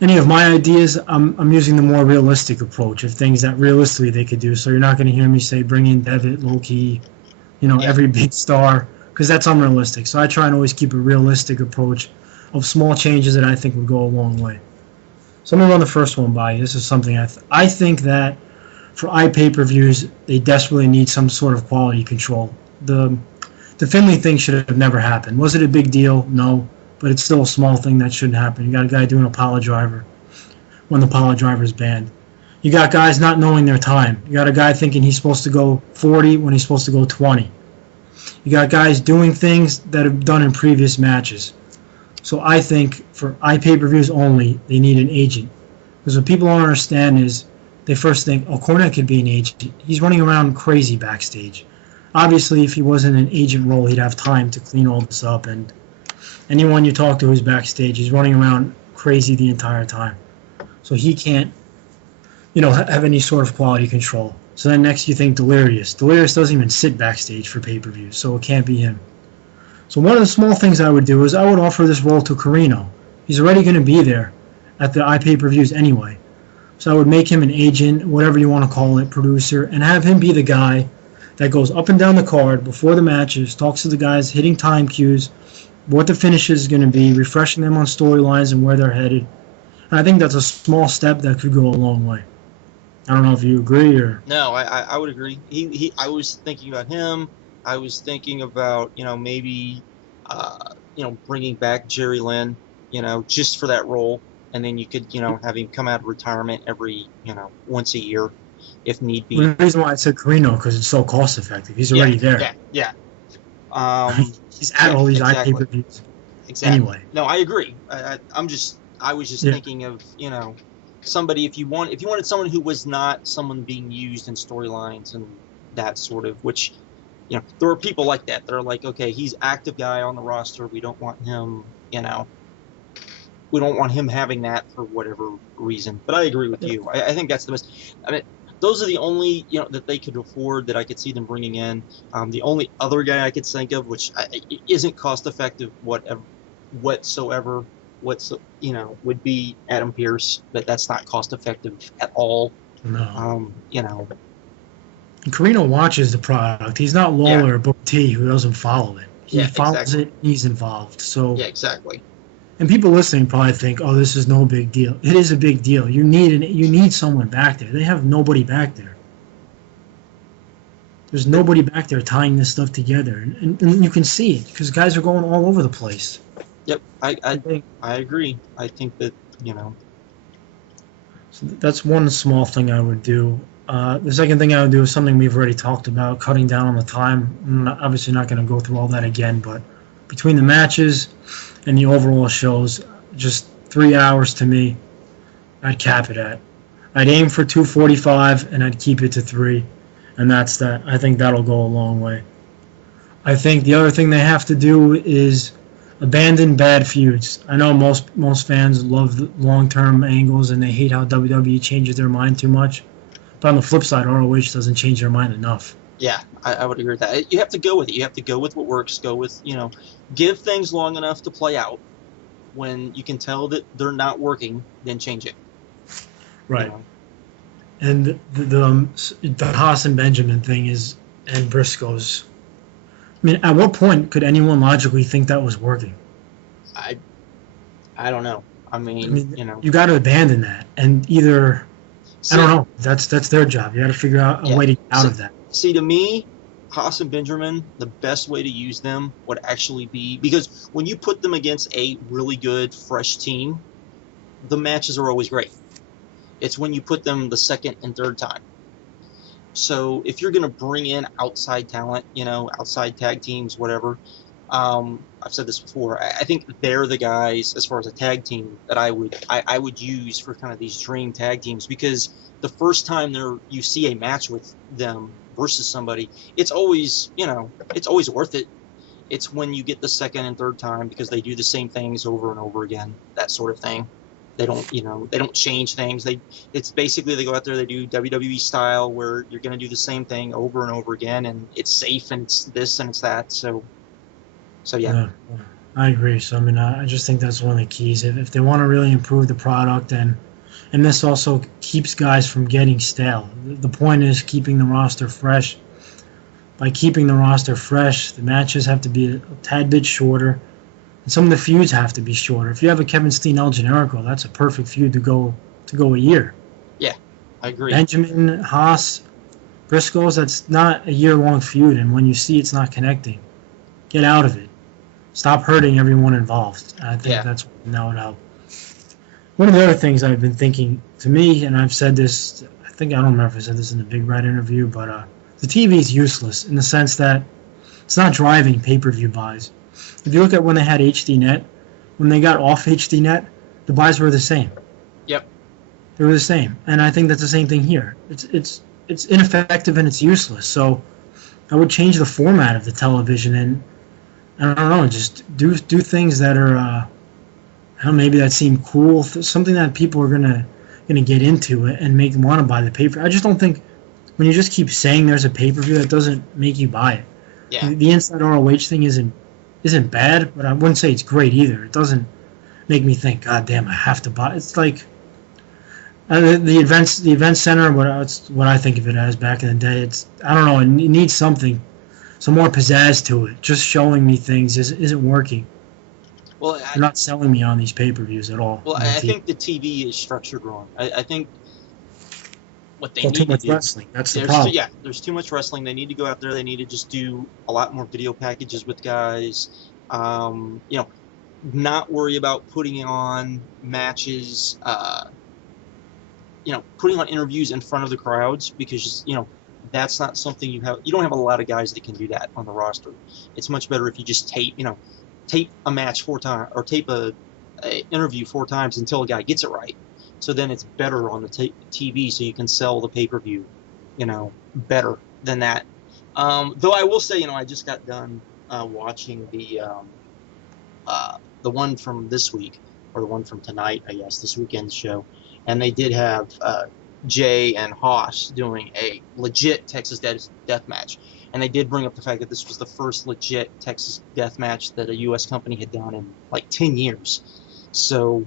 any of my ideas, I'm using the more realistic approach of things that realistically they could do. So you're not going to hear me say bring in Devitt, Low-Key, every big star, because that's unrealistic. So I try and always keep a realistic approach of small changes that I think would go a long way. So I'm going to run the first one by you. This is something I think that for iPay-per-views, they desperately need some sort of quality control. The Finley thing should have never happened. Was it a big deal? No, but it's still a small thing that shouldn't happen. You got a guy doing a pile driver when the pile driver is banned. You got guys not knowing their time. You got a guy thinking he's supposed to go 40 when he's supposed to go 20. You got guys doing things that have done in previous matches. So I think for iPay-per-views only, they need an agent. Because what people don't understand is they first think, oh, Cornette could be an agent. He's running around crazy backstage. Obviously, if he wasn't an agent role, he'd have time to clean all this up. And anyone you talk to who's backstage, he's running around crazy the entire time. So he can't, have any sort of quality control. So then next you think Delirious. Delirious doesn't even sit backstage for pay-per-views, so it can't be him. So one of the small things I would do is I would offer this role to Karina. He's already going to be there at the iPay-per-views anyway. So I would make him an agent, whatever you want to call it, producer, and have him be the guy that goes up and down the card before the matches, talks to the guys, hitting time cues, what the finish is going to be, refreshing them on storylines and where they're headed. And I think that's a small step that could go a long way. I don't know if you agree or... No, I would agree. I was thinking about him. I was thinking about, maybe, bringing back Jerry Lynn, just for that role. And then you could, have him come out of retirement every, once a year, if need be. Well, the reason why I said Carino, because it's so cost effective. He's already there. Yeah. He's at all these iPay-per-views. Exactly. Anyway. No, I agree. I was just thinking of, somebody, if you wanted someone who was not someone being used in storylines and that sort of, which, there are people like that. They're like, okay, he's active guy on the roster. We don't want him, we don't want him having that for whatever reason. But I agree with you. I think that's the best. I mean, those are the only, that they could afford that I could see them bringing in. The only other guy I could think of, which isn't cost effective whatsoever, would be Adam Pearce, but that's not cost effective at all. No. Carino watches the product. He's not Lawler or Booker T who doesn't follow it. He follows it. He's involved. So yeah, exactly. And people listening probably think, "Oh, this is no big deal." It is a big deal. You need someone back there. They have nobody back there. There's nobody back there tying this stuff together, and you can see it because guys are going all over the place. Yep, I agree. I think that, So that's one small thing I would do. The second thing I would do is something we've already talked about, cutting down on the time. I'm obviously not going to go through all that again, but between the matches and the overall shows, just 3 hours to me, I'd cap it at. I'd aim for 2:45, and I'd keep it to 3, and that's that. I think that'll go a long way. I think the other thing they have to do is abandon bad feuds. I know most fans love the long-term angles, and they hate how WWE changes their mind too much. But on the flip side, ROH doesn't change their mind enough. Yeah, I would agree with that. You have to go with it. You have to go with what works. Go with, give things long enough to play out. When you can tell that they're not working, then change it. Right. And the Haas and Benjamin thing and Briscoes. I mean, at what point could anyone logically think that was working? I don't know. I mean, you got to abandon that, and either I don't know. That's their job. You got to figure out a way to get out of that. See, to me, Haas and Benjamin, the best way to use them would actually be, because when you put them against a really good, fresh team, the matches are always great. It's when you put them the second and third time. So if you're going to bring in outside talent, outside tag teams, whatever, I've said this before, I think they're the guys, as far as a tag team, that I would use for kind of these dream tag teams, because the first time you see a match with them versus somebody, it's always worth it. It's when you get the second and third time, because they do the same things over and over again, that sort of thing. They don't change things. It's basically they go out there, they do WWE style, where you're going to do the same thing over and over again, and it's safe, and it's this and it's that. So yeah. I agree. So I just think that's one of the keys. If they want to really improve the product, and this also keeps guys from getting stale. The point is keeping the roster fresh. By keeping the roster fresh, the matches have to be a tad bit shorter. And some of the feuds have to be shorter. If you have a Kevin Steen El Generico, that's a perfect feud to go a year. Yeah, I agree. Benjamin, Haas, Briscoes, that's not a year-long feud, and when you see it's not connecting, get out of it. Stop hurting everyone involved. I think that's what that would help. One of the other things I've been thinking, to me, and I've said this, I don't remember if I said this in the Big Red interview, but the TV is useless in the sense that it's not driving pay-per-view buys. If you look at when they had HDNet, when they got off HDNet, the buys were the same. Yep. They were the same, and I think that's the same thing here. It's ineffective and it's useless. So I would change the format of the television, and I don't know, just do things that are, maybe that seem cool, something that people are gonna get into it and make them want to buy the pay-per-view. I just don't think when you just keep saying there's a pay-per-view, that doesn't make you buy it. Yeah. The Inside ROH thing isn't bad, but I wouldn't say it's great either. It doesn't make me think, God damn, I have to buy. It's like the event center. What I think of it as back in the day. I don't know. It needs some more pizzazz to it. Just showing me things isn't working. Well, they're not selling me on these pay-per-views at all. Well, I think the TV is structured wrong. I think what they need too much to do, wrestling. That's the problem. There's too much wrestling. They need to go out there. They need to just do a lot more video packages with guys. Not worry about putting on matches. Putting on interviews in front of the crowds, because that's not something you have. You don't have a lot of guys that can do that on the roster. It's much better if you just tape a match 4 times, or tape a interview 4 times until a guy gets it right. So then it's better on the TV, so you can sell the pay-per-view, better than that. Though I will say, I just got done watching the one from this week, or the one from tonight, I guess, this weekend's show, and they did have Jay and Haas doing a legit Texas death match. And they did bring up the fact that this was the first legit Texas death match that a U.S. company had done in like 10 years. So,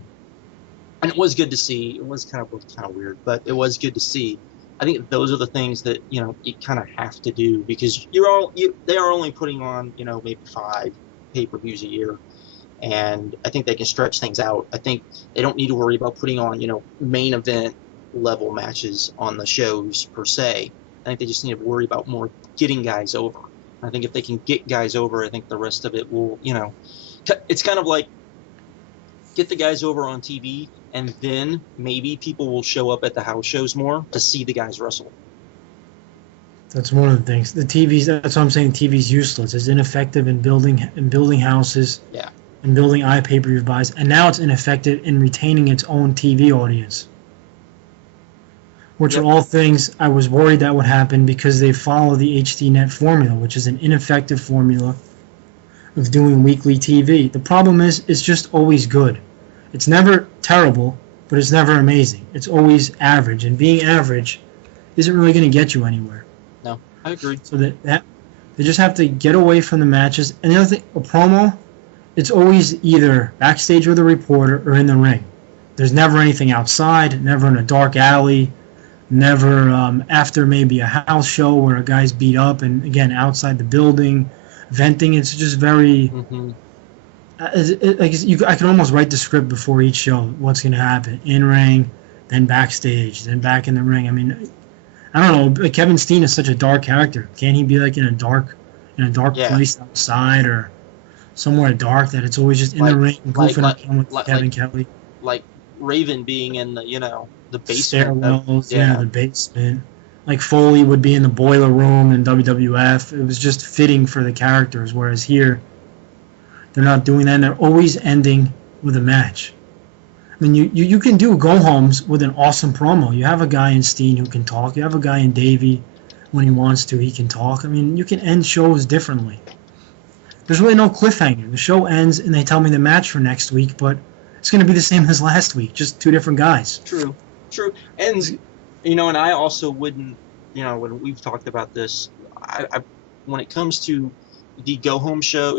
and it was good to see. It was kind of weird, but it was good to see. I think those are the things that you kind of have to do, because they are only putting on maybe 5 pay-per-views a year, and I think they can stretch things out. I think they don't need to worry about putting on main event level matches on the shows per se. I think they just need to worry about more getting guys over. I think if they can get guys over, I think the rest of it will, it's kind of like get the guys over on TV, and then maybe people will show up at the house shows more to see the guys wrestle. That's one of the things. The TV's. That's what I'm saying. TV's useless. It's ineffective in building houses. Yeah. And building pay-per-view buys, and now it's ineffective in retaining its own TV audience. Which are all things I was worried that would happen because they follow the HDNet formula, which is an ineffective formula of doing weekly TV. The problem is it's just always good. It's never terrible, but it's never amazing. It's always average, and being average isn't really going to get you anywhere. No, I agree. So that they just have to get away from the matches. And the other thing, a promo, it's always either backstage with a reporter or in the ring. There's never anything outside, never in a dark alley, never after maybe a house show where a guy's beat up, and again, outside the building, venting. It's just very... I can almost write the script before each show, what's going to happen. In-ring, then backstage, then back in the ring. I mean, I don't know. Kevin Steen is such a dark character. Can't he be like in a dark place outside or somewhere dark that it's always just in the ring, goofing around with Kevin Kelly? Like Raven being in the, the basement. Stairwells, the basement. Like Foley would be in the boiler room in WWF. It was just fitting for the characters, whereas here, they're not doing that, and they're always ending with a match. I mean, you can do go-homes with an awesome promo. You have a guy in Steen who can talk. You have a guy in Davey, when he wants to, he can talk. I mean, you can end shows differently. There's really no cliffhanger. The show ends, and they tell me the match for next week, but it's going to be the same as last week, just two different guys. True. And, and I also wouldn't, when we've talked about this, I when it comes to the go-home show,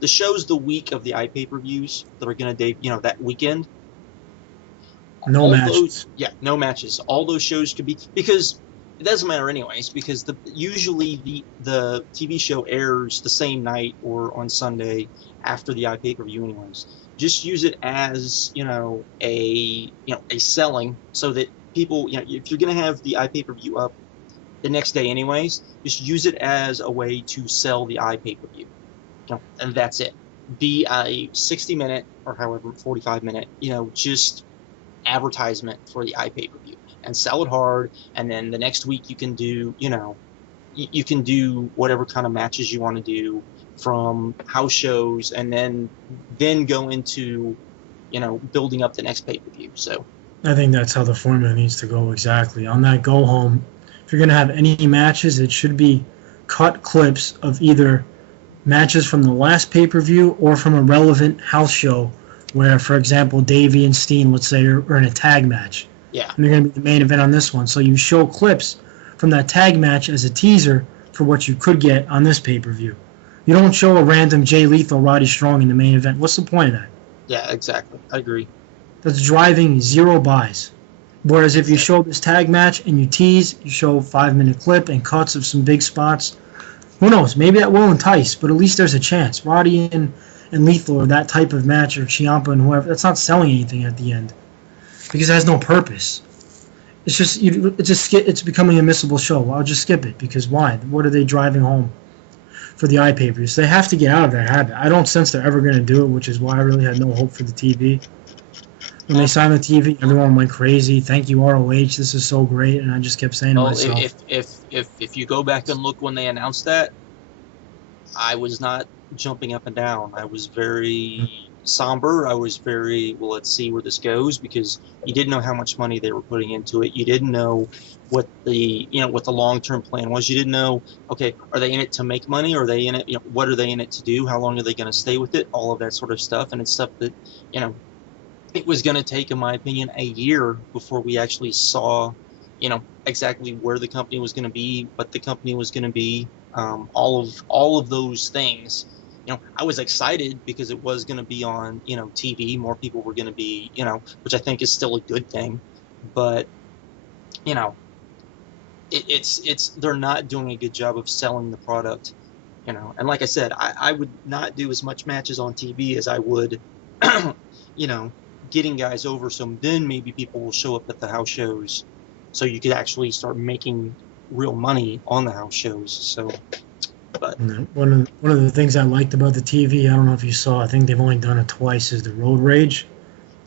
the shows the week of the pay-per-views that are going to debut, that weekend. No matches. No matches. All those shows could be, because it doesn't matter anyways, because usually the TV show airs the same night or on Sunday after the pay-per-view anyways. Just use it as, a selling, so that people, if you're going to have the pay-per-view up the next day anyways, just use it as a way to sell the pay-per-view. And that's it. Be a 60-minute or however 45-minute, just advertisement for the pay-per-view, and sell it hard. And then the next week you can do, you can do whatever kind of matches you want to do from house shows, and then go into, building up the next pay-per-view. So I think that's how the formula needs to go exactly. On that go home, if you're going to have any matches, it should be cut clips of either matches from the last pay-per-view or from a relevant house show where, for example, Davey and Steen, let's say, are in a tag match. Yeah. And they're going to be the main event on this one. So you show clips from that tag match as a teaser for what you could get on this pay-per-view. You don't show a random Jay Lethal, Roddy Strong in the main event. What's the point of that? Yeah, exactly. I agree. That's driving zero buys. Whereas if you show this tag match and you tease, you show a 5-minute clip and cuts of some big spots, who knows? Maybe that will entice, but at least there's a chance. Roddy and Lethal or that type of match, or Ciampa and whoever, that's not selling anything at the end because it has no purpose. It's just it's becoming a missable show. I'll just skip it because why? What are they driving home for the pay-per-views? They have to get out of that habit. I don't sense they're ever going to do it, which is why I really had no hope for the TV. When they signed the TV, everyone went crazy. Thank you, ROH. This is so great, and I just kept saying to myself, if you go back and look when they announced that, I was not jumping up and down. I was very somber. I was very, well, let's see where this goes, because you didn't know how much money they were putting into it. You didn't know what the long-term plan was. You didn't know, okay, are they in it to make money? Or are they in it, what are they in it to do? How long are they going to stay with it? All of that sort of stuff. And it's stuff that, it was going to take, in my opinion, a year before we actually saw, exactly where the company was going to be, what the company was going to be, all of those things. I was excited because it was going to be on, TV. More people were going to be, which I think is still a good thing. But, it's they're not doing a good job of selling the product, And like I said, I would not do as much matches on TV as I would, getting guys over. So then maybe people will show up at the house shows, so you could actually start making real money on the house shows. So, but And one of the things I liked about the TV, I don't know if you saw, I think they've only done it twice, is the road rage.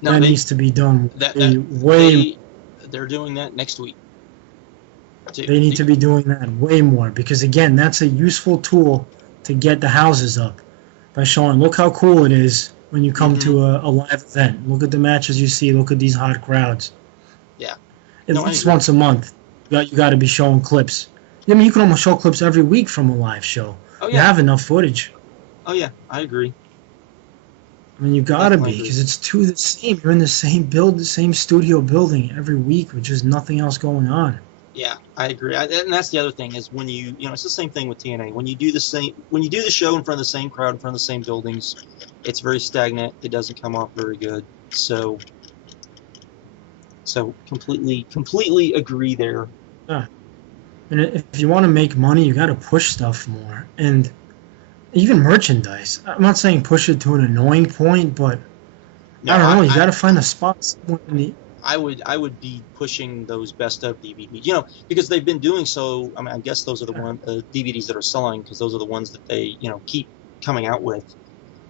no, That needs to be done that way. they're doing that next week. They need to be doing that way more, because again, that's a useful tool to get the houses up by showing, look how cool it is when you come to a live event. Look at the matches you see. Look at these hot crowds. Yeah. At least once a month, you got to be showing clips. I mean, you can almost show clips every week from a live show. Oh, yeah. You have enough footage. Oh, yeah, I agree. I mean, you got to be, because it's two the same. You're in the same the same studio building every week with just nothing else going on. Yeah, I agree. And that's the other thing is when it's the same thing with TNA. When you do the show in front of the same crowd, in front of the same buildings, it's very stagnant. It doesn't come off very good. So completely agree there. Yeah. And if you want to make money, you got to push stuff more. And even merchandise. I'm not saying push it to an annoying point, but I don't know. You got to find a spot somewhere in the... I would be pushing those best of DVDs, because they've been doing so. I mean, I guess those are the DVDs that are selling, because those are the ones that they keep coming out with.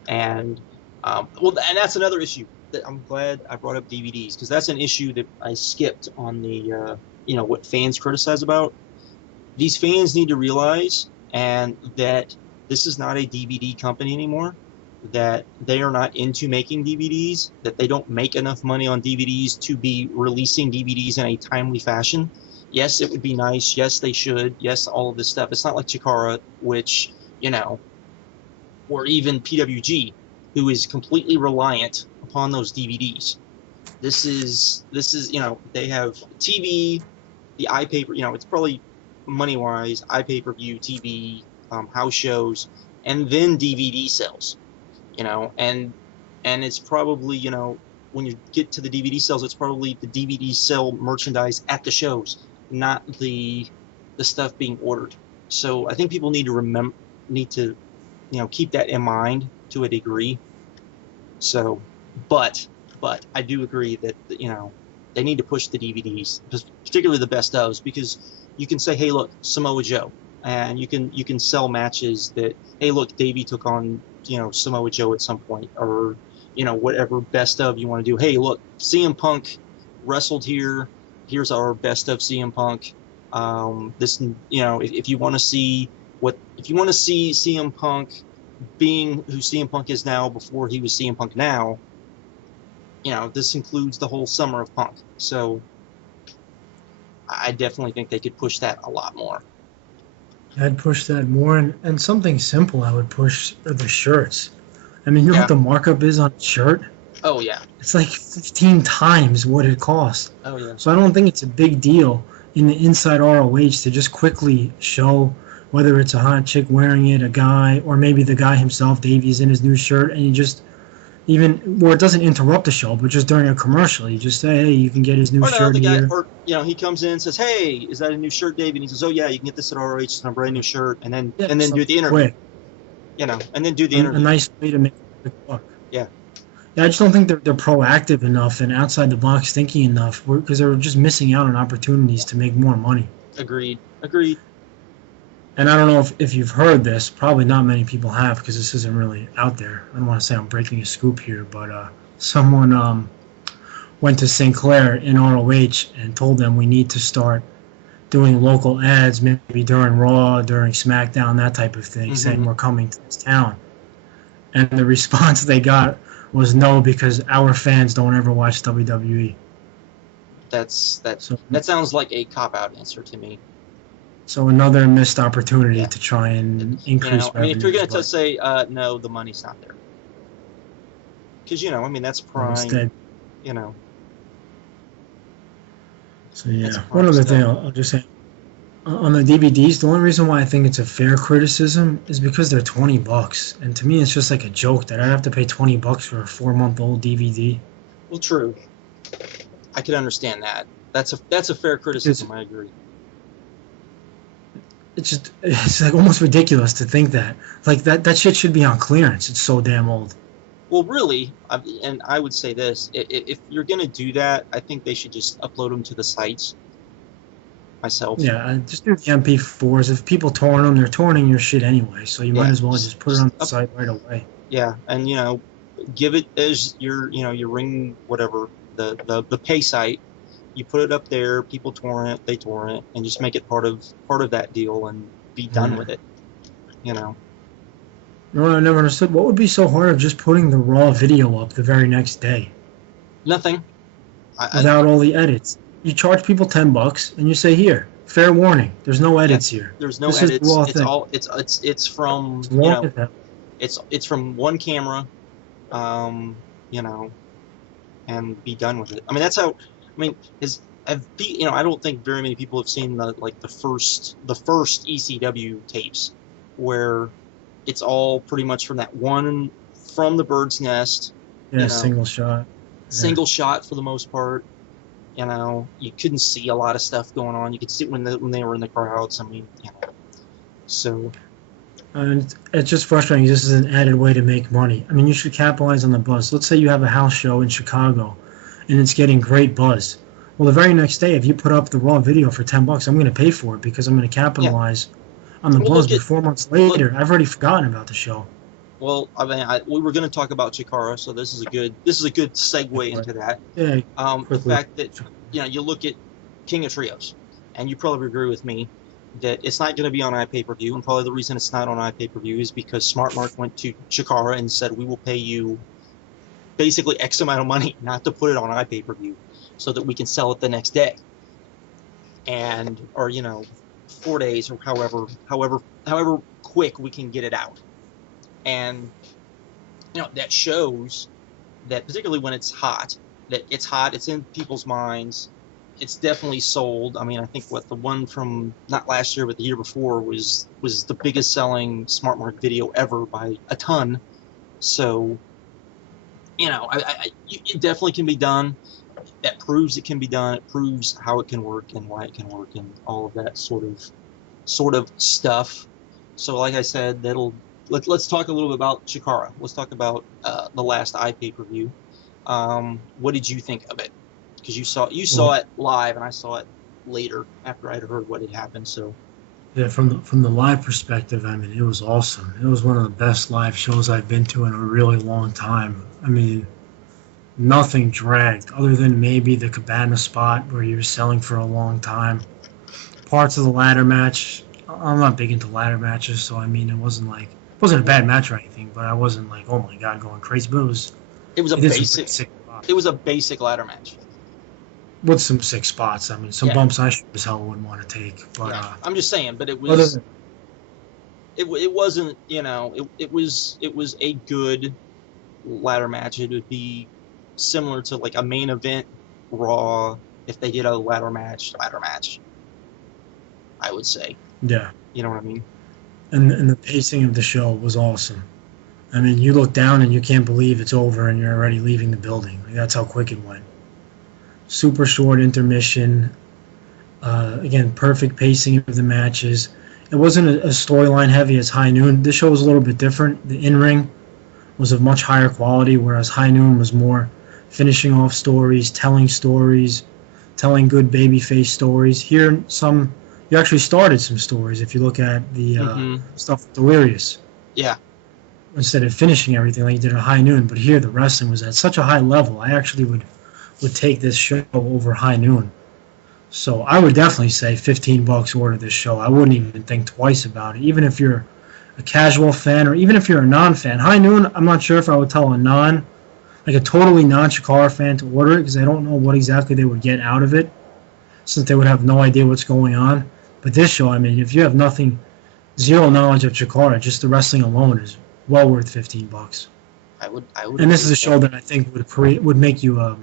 And and that's another issue that I'm glad I brought up DVDs, because that's an issue that I skipped on the what fans criticize about. These fans need to realize and that this is not a DVD company anymore. That they are not into making DVDs, that they don't make enough money on DVDs to be releasing DVDs in a timely fashion. Yes, it would be nice. Yes, they should. Yes, all of this stuff. It's not like CHIKARA, which, or even PWG, who is completely reliant upon those DVDs. This is they have TV, the iPay-per, it's probably money-wise, iPay-per-view, TV, house shows, and then DVD sales. And it's probably, when you get to the DVD sales, it's probably the DVD sell merchandise at the shows, not the stuff being ordered. So I think people need to keep that in mind to a degree. So, but I do agree that, they need to push the DVDs, particularly the best ofs, because you can say, hey, look, Samoa Joe, and you can sell matches that, hey, look, Davey took on, Samoa Joe at some point, or, whatever best of you want to do. Hey, look, CM Punk wrestled here. Here's our best of CM Punk. This, if you want to see CM Punk being who CM Punk is now before he was CM Punk now, this includes the whole summer of Punk. So I definitely think they could push that a lot more. I'd push that more, and something simple I would push are the shirts. I mean, you know what the markup is on a shirt? Oh, yeah. It's like 15 times what it costs. Oh, yeah. So I don't think it's a big deal in the Inside ROH to just quickly show whether it's a hot chick wearing it, a guy, or maybe the guy himself, Davey's in his new shirt, and you just, even where it doesn't interrupt the show, but just during a commercial, you just say, hey, you can get his new shirt here. Or, he comes in and says, hey, is that a new shirt, Davey? And he says, oh, yeah, you can get this at ROH. It's a brand new shirt. And then do the interview. Quick. And then do the interview. A nice way to make it look. Yeah. Yeah, I just don't think they're proactive enough and outside the box thinking enough, because they're just missing out on opportunities to make more money. Agreed. And I don't know if you've heard this. Probably not many people have, because this isn't really out there. I don't want to say I'm breaking a scoop here, but someone went to St. Clair in ROH and told them we need to start doing local ads, maybe during Raw, during SmackDown, that type of thing, saying we're coming to this town. And the response they got was no, because our fans don't ever watch WWE. That sounds like a cop-out answer to me. So another missed opportunity to try and increase revenue. I mean, if you're going to say, no, the money's not there. Because, that's prime, Instead. So, yeah. One other thing I'll just say. On the DVDs, the only reason why I think it's a fair criticism is because they're $20. And to me, it's just like a joke that I'd have to pay $20 for a 4-month-old DVD. Well, true. I could understand that. That's a fair criticism, I agree. It's like almost ridiculous to think that. Like that shit should be on clearance. It's so damn old. Well, really, and I would say this: if you're gonna do that, I think they should just upload them to the sites. myself. Yeah, just do the MP4s. If people torrent them, they're torrenting your shit anyway, so you might Yeah, as well just put it on the site right away. Yeah, and give it as your ring, whatever, the pay site. You put it up there, people torrent, they torrent, and just make it part of that deal and be done with it. You know what I never understood? What would be so hard of just putting the raw video up the very next day? Nothing. Without all the edits. You charge people $10 and you say, here, fair warning, there's no edits here. There's no this edits. Is raw it's thing. all it's from it's from one camera, and be done with it. I mean, that's how. I mean, I don't think very many people have seen the first ECW tapes, where it's all pretty much from that one, from the bird's nest. Yeah, single shot. Single shot for the most part. You couldn't see a lot of stuff going on. You could see when they were in the crowds. I mean, so. And it's just frustrating. This is an added way to make money. I mean, you should capitalize on the buzz. Let's say you have a house show in Chicago, and it's getting great buzz. Well, the very next day, if you put up the raw video for $10, I'm going to pay for it because I'm going to capitalize on the buzz. But 4 months later, I've already forgotten about the show. Well, I mean, we were going to talk about CHIKARA, so this is a good segue into that. Yeah. The fact that you look at King of Trios, and you probably agree with me that it's not going to be on iPay-per-view, and probably the reason it's not on iPay-per-view is because Smart Mark went to CHIKARA and said, we will pay you basically X amount of money not to put it on iPay-per-view, so that we can sell it the next day, or 4 days, or however quick we can get it out. And that shows that, particularly when it's hot, it's in people's minds. It's definitely sold. I mean, I think the one from not last year but the year before was the biggest selling Smart Mark video ever by a ton. So it definitely can be done. That proves it can be done. It proves how it can work and why it can work and all of that sort of stuff. So like I said, let's talk a little bit about CHIKARA. Let's talk about the last iPay-per-view. What did you think of it? Because you saw it live, and I saw it later after I'd heard what had happened. So yeah, from the live perspective, I mean, it was awesome. It was one of the best live shows I've been to in a really long time. I mean, nothing dragged other than maybe the cabana spot where you were selling for a long time. Parts of the ladder match. I'm not big into ladder matches, so I mean, it wasn't a bad match or anything, but I wasn't like, oh my god, going crazy. But it was a basic ladder match with some sick spots. I mean, some bumps I sure as hell wouldn't want to take. But I'm just saying. But it was it wasn't it was a good ladder match. It would be similar to like a main event Raw if they did a ladder match. I would say. Yeah. You know what I mean? And the pacing of the show was awesome. I mean, you look down and you can't believe it's over and you're already leaving the building. Like, that's how quick it went. Super short intermission. Again, perfect pacing of the matches. It wasn't a storyline heavy as High Noon. This show was a little bit different. The in-ring was of much higher quality, whereas High Noon was more finishing off stories, telling good babyface stories. Here, you actually started some stories if you look at the stuff with Delirious. Yeah. Instead of finishing everything like you did at High Noon. But here the wrestling was at such a high level, I actually would take this show over High Noon. So I would definitely say $15 order this show. I wouldn't even think twice about it. Even if you're a casual fan or even if you're a non-fan. High Noon, I'm not sure if I would tell a totally non-CHIKARA fan to order it because I don't know what exactly they would get out of it since they would have no idea what's going on. But this show, I mean, if you have zero knowledge of CHIKARA, just the wrestling alone is well worth $15. I would. And this is a show that I think would make you a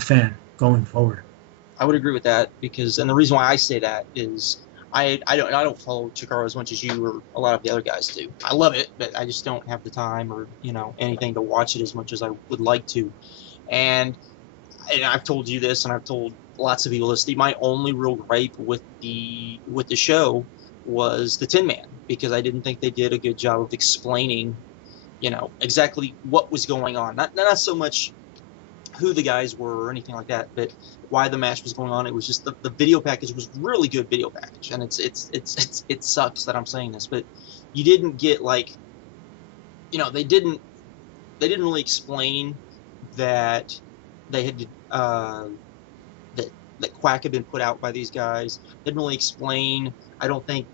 fan going forward. I would agree with that and the reason why I say that is I don't follow CHIKARA as much as you or a lot of the other guys do. I love it, but I just don't have the time or anything to watch it as much as I would like to. And I've told you this, and I've told lots of people this. My only real gripe with the show was the Tin Man, because I didn't think they did a good job of explaining, exactly what was going on. Not so much who the guys were or anything like that, but why the match was going on. It was just the video package was really good video package, and it sucks that I'm saying this, but you didn't get like, they didn't really explain that they had that Quack had been put out by these guys. They didn't really explain, I don't think,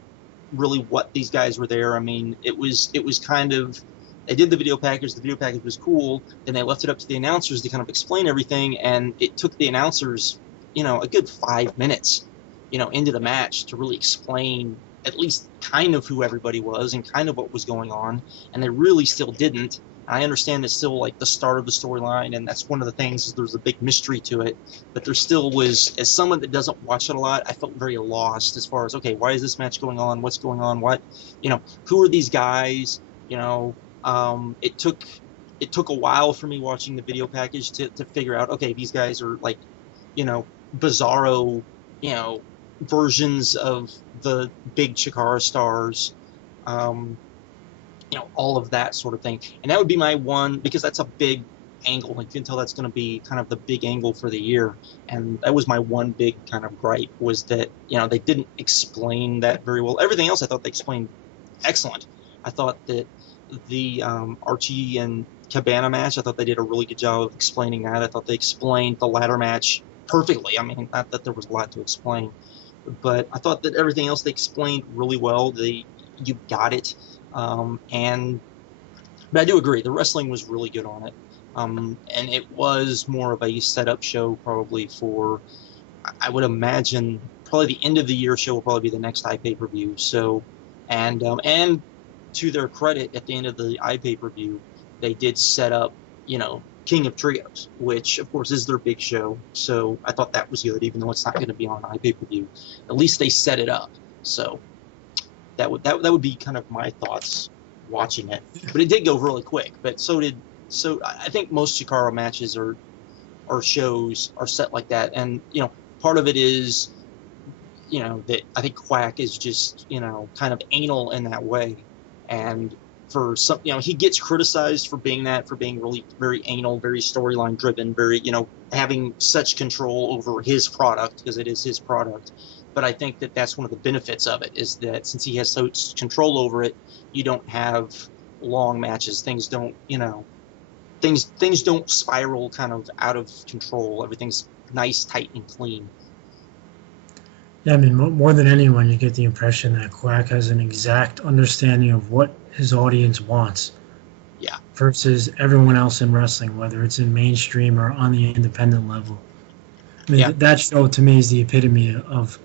really what these guys were there. I mean, it was kind of, they did the video package was cool, then they left it up to the announcers to kind of explain everything, and it took the announcers, a good 5 minutes, into the match to really explain at least kind of who everybody was and kind of what was going on, and they really still didn't. I understand it's still like the start of the storyline, and that's one of the things, is there's a big mystery to it, but there still was, as someone that doesn't watch it a lot, I felt very lost as far as, okay, why is this match going on? What's going on? What, who are these guys? It took a while for me watching the video package to figure out, okay, these guys are like, bizarro, versions of the big CHIKARA stars, all of that sort of thing. And that would be my one, because that's a big angle. You can tell that's going to be kind of the big angle for the year. And that was my one big kind of gripe, was that, they didn't explain that very well. Everything else I thought they explained excellent. I thought that the Archie and Cabana match, I thought they did a really good job of explaining that. I thought they explained the ladder match perfectly. I mean, not that there was a lot to explain, but I thought that everything else they explained really well. You got it. But I do agree, the wrestling was really good on it. And it was more of a setup show probably for, I would imagine, probably the end of the year show will probably be the next iPay-per-view. So, and to their credit, at the end of the iPay-per-view, they did set up, King of Trios, which of course is their big show. So I thought that was good, even though it's not going to be on iPay-per-view. At least they set it up. So that would be kind of my thoughts watching it. But it did go really quick. But so I think most CHIKARA matches or shows are set like that. And part of it is that I think Quack is just kind of anal in that way. And for some, he gets criticized for being really very anal, very storyline driven, very, having such control over his product, because it is his product. But I think that that's one of the benefits of it, is that since he has such control over it, you don't have long matches. Things don't, things don't spiral kind of out of control. Everything's nice, tight, and clean. Yeah, I mean, more than anyone, you get the impression that Quack has an exact understanding of what his audience wants. Yeah. Versus everyone else in wrestling, whether it's in mainstream or on the independent level. I mean, that show to me is the epitome of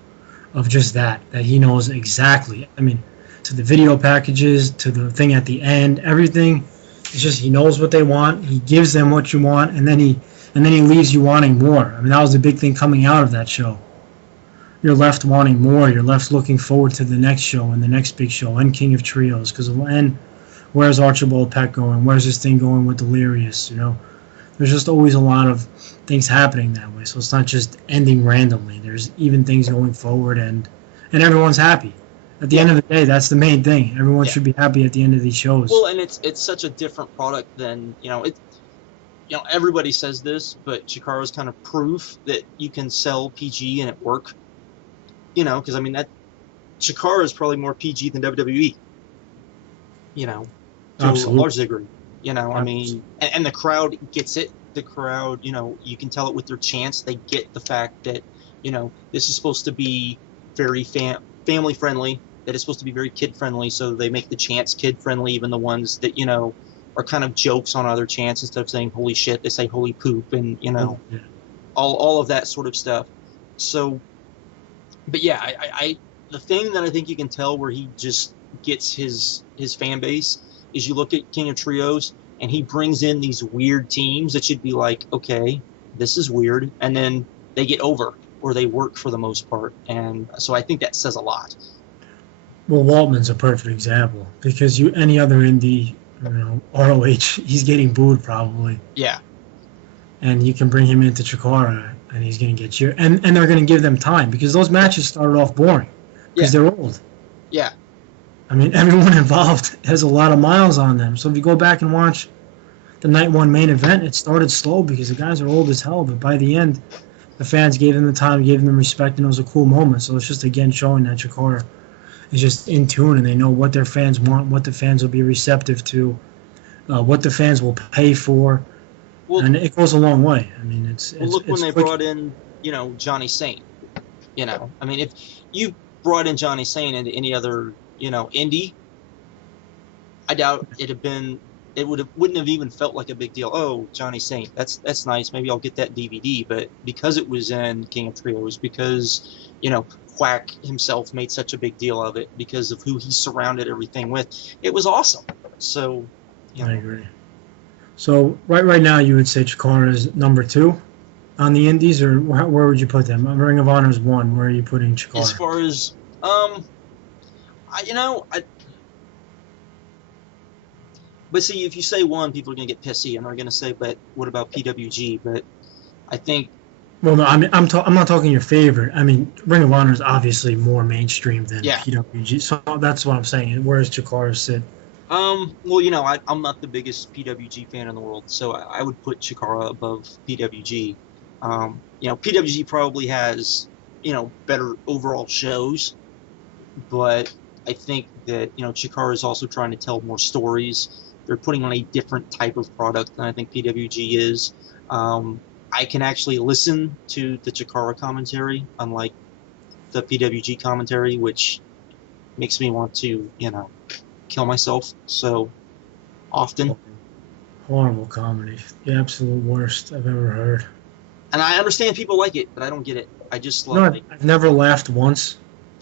just that he knows exactly. I mean, to the video packages, to the thing at the end, everything. It's just he knows what they want. He gives them what you want, and then he leaves you wanting more. I mean, that was the big thing coming out of that show. You're left wanting more. You're left looking forward to the next show and the next big show and King of Trios, and where's Archibald Peck going? Where's this thing going with Delirious? There's just always a lot of things happening that way. So it's not just ending randomly. There's even things going forward, and everyone's happy. At the end of the day, that's the main thing. Everyone should be happy at the end of these shows. Well, and it's such a different product than, everybody says this, but CHIKARA is kind of proof that you can sell PG and it work. Because I mean, that CHIKARA is probably more PG than WWE. To Absolutely. a large degree. I mean, and the crowd gets it. The crowd, you can tell it with their chants. They get the fact that, this is supposed to be very family friendly, that it's supposed to be very kid friendly, so they make the chants kid friendly, even the ones that, are kind of jokes on other chants. Instead of saying holy shit, they say holy poop, and, all of that sort of stuff. So, but yeah, I the thing that I think you can tell where he just gets his fan base is you look at King of Trios, and he brings in these weird teams that should be like, okay, this is weird, and then they get over, or they work for the most part. And so I think that says a lot. Well, Waltman's a perfect example, because any other indie, ROH, he's getting booed probably. Yeah. And you can bring him into CHIKARA, and he's going to get you. And they're going to give them time, because those matches started off boring, because they're old. Yeah. I mean, everyone involved has a lot of miles on them. So if you go back and watch the night one main event, it started slow because the guys are old as hell, but by the end, the fans gave them the time, gave them respect, and it was a cool moment. So it's just again showing that CHIKARA is just in tune, and they know what their fans want, what the fans will be receptive to, what the fans will pay for, and it goes a long way. I mean, look when they brought in, Johnny Saint. I mean, if you brought in Johnny Saint into any other, indie, I doubt wouldn't have even felt like a big deal. Oh, Johnny Saint, that's nice. Maybe I'll get that DVD. But because it was in King of Trios, because Quack himself made such a big deal of it, because of who he surrounded everything with, it was awesome. So, I agree. So right now, you would say CHIKARA is number 2 on the indies, or where would you put them? Ring of Honor is 1. Where are you putting CHIKARA? As far as but see, if you say 1, people are going to get pissy, and they're going to say, but what about PWG? But I think... Well, no, I mean, I'm not talking your favorite. I mean, Ring of Honor is obviously more mainstream than PWG, so that's what I'm saying. Where does CHIKARA sit? Well, I'm not the biggest PWG fan in the world, so I would put CHIKARA above PWG. PWG probably has, better overall shows, but I think that, CHIKARA is also trying to tell more stories. They're putting on a different type of product than I think PWG is. I can actually listen to the CHIKARA commentary, unlike the PWG commentary, which makes me want to, kill myself so often. Horrible comedy. The absolute worst I've ever heard. And I understand people like it, but I don't get it. I just love it. I've never laughed once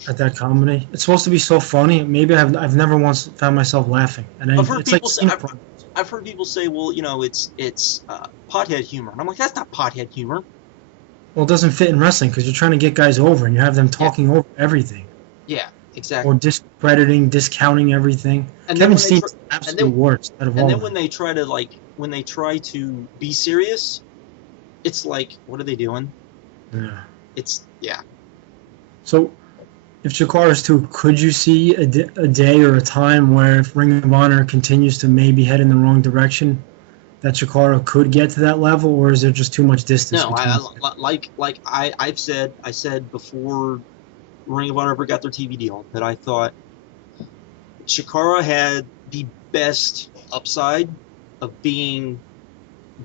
at that comedy. It's supposed to be so funny. Maybe I've never once found myself laughing. And I've heard people say, well, it's pothead humor. And I'm like, that's not pothead humor. Well, it doesn't fit in wrestling because you're trying to get guys over and you have them talking over everything. Yeah, exactly. Or discrediting, discounting everything. And Kevin Stevens is the absolute worst out of all. And then when they try to be serious, it's like, what are they doing? Yeah. So, if CHIKARA is 2, could you see a day or a time where if Ring of Honor continues to maybe head in the wrong direction, that CHIKARA could get to that level, or is there just too much distance? No, I said before Ring of Honor ever got their TV deal that I thought CHIKARA had the best upside of being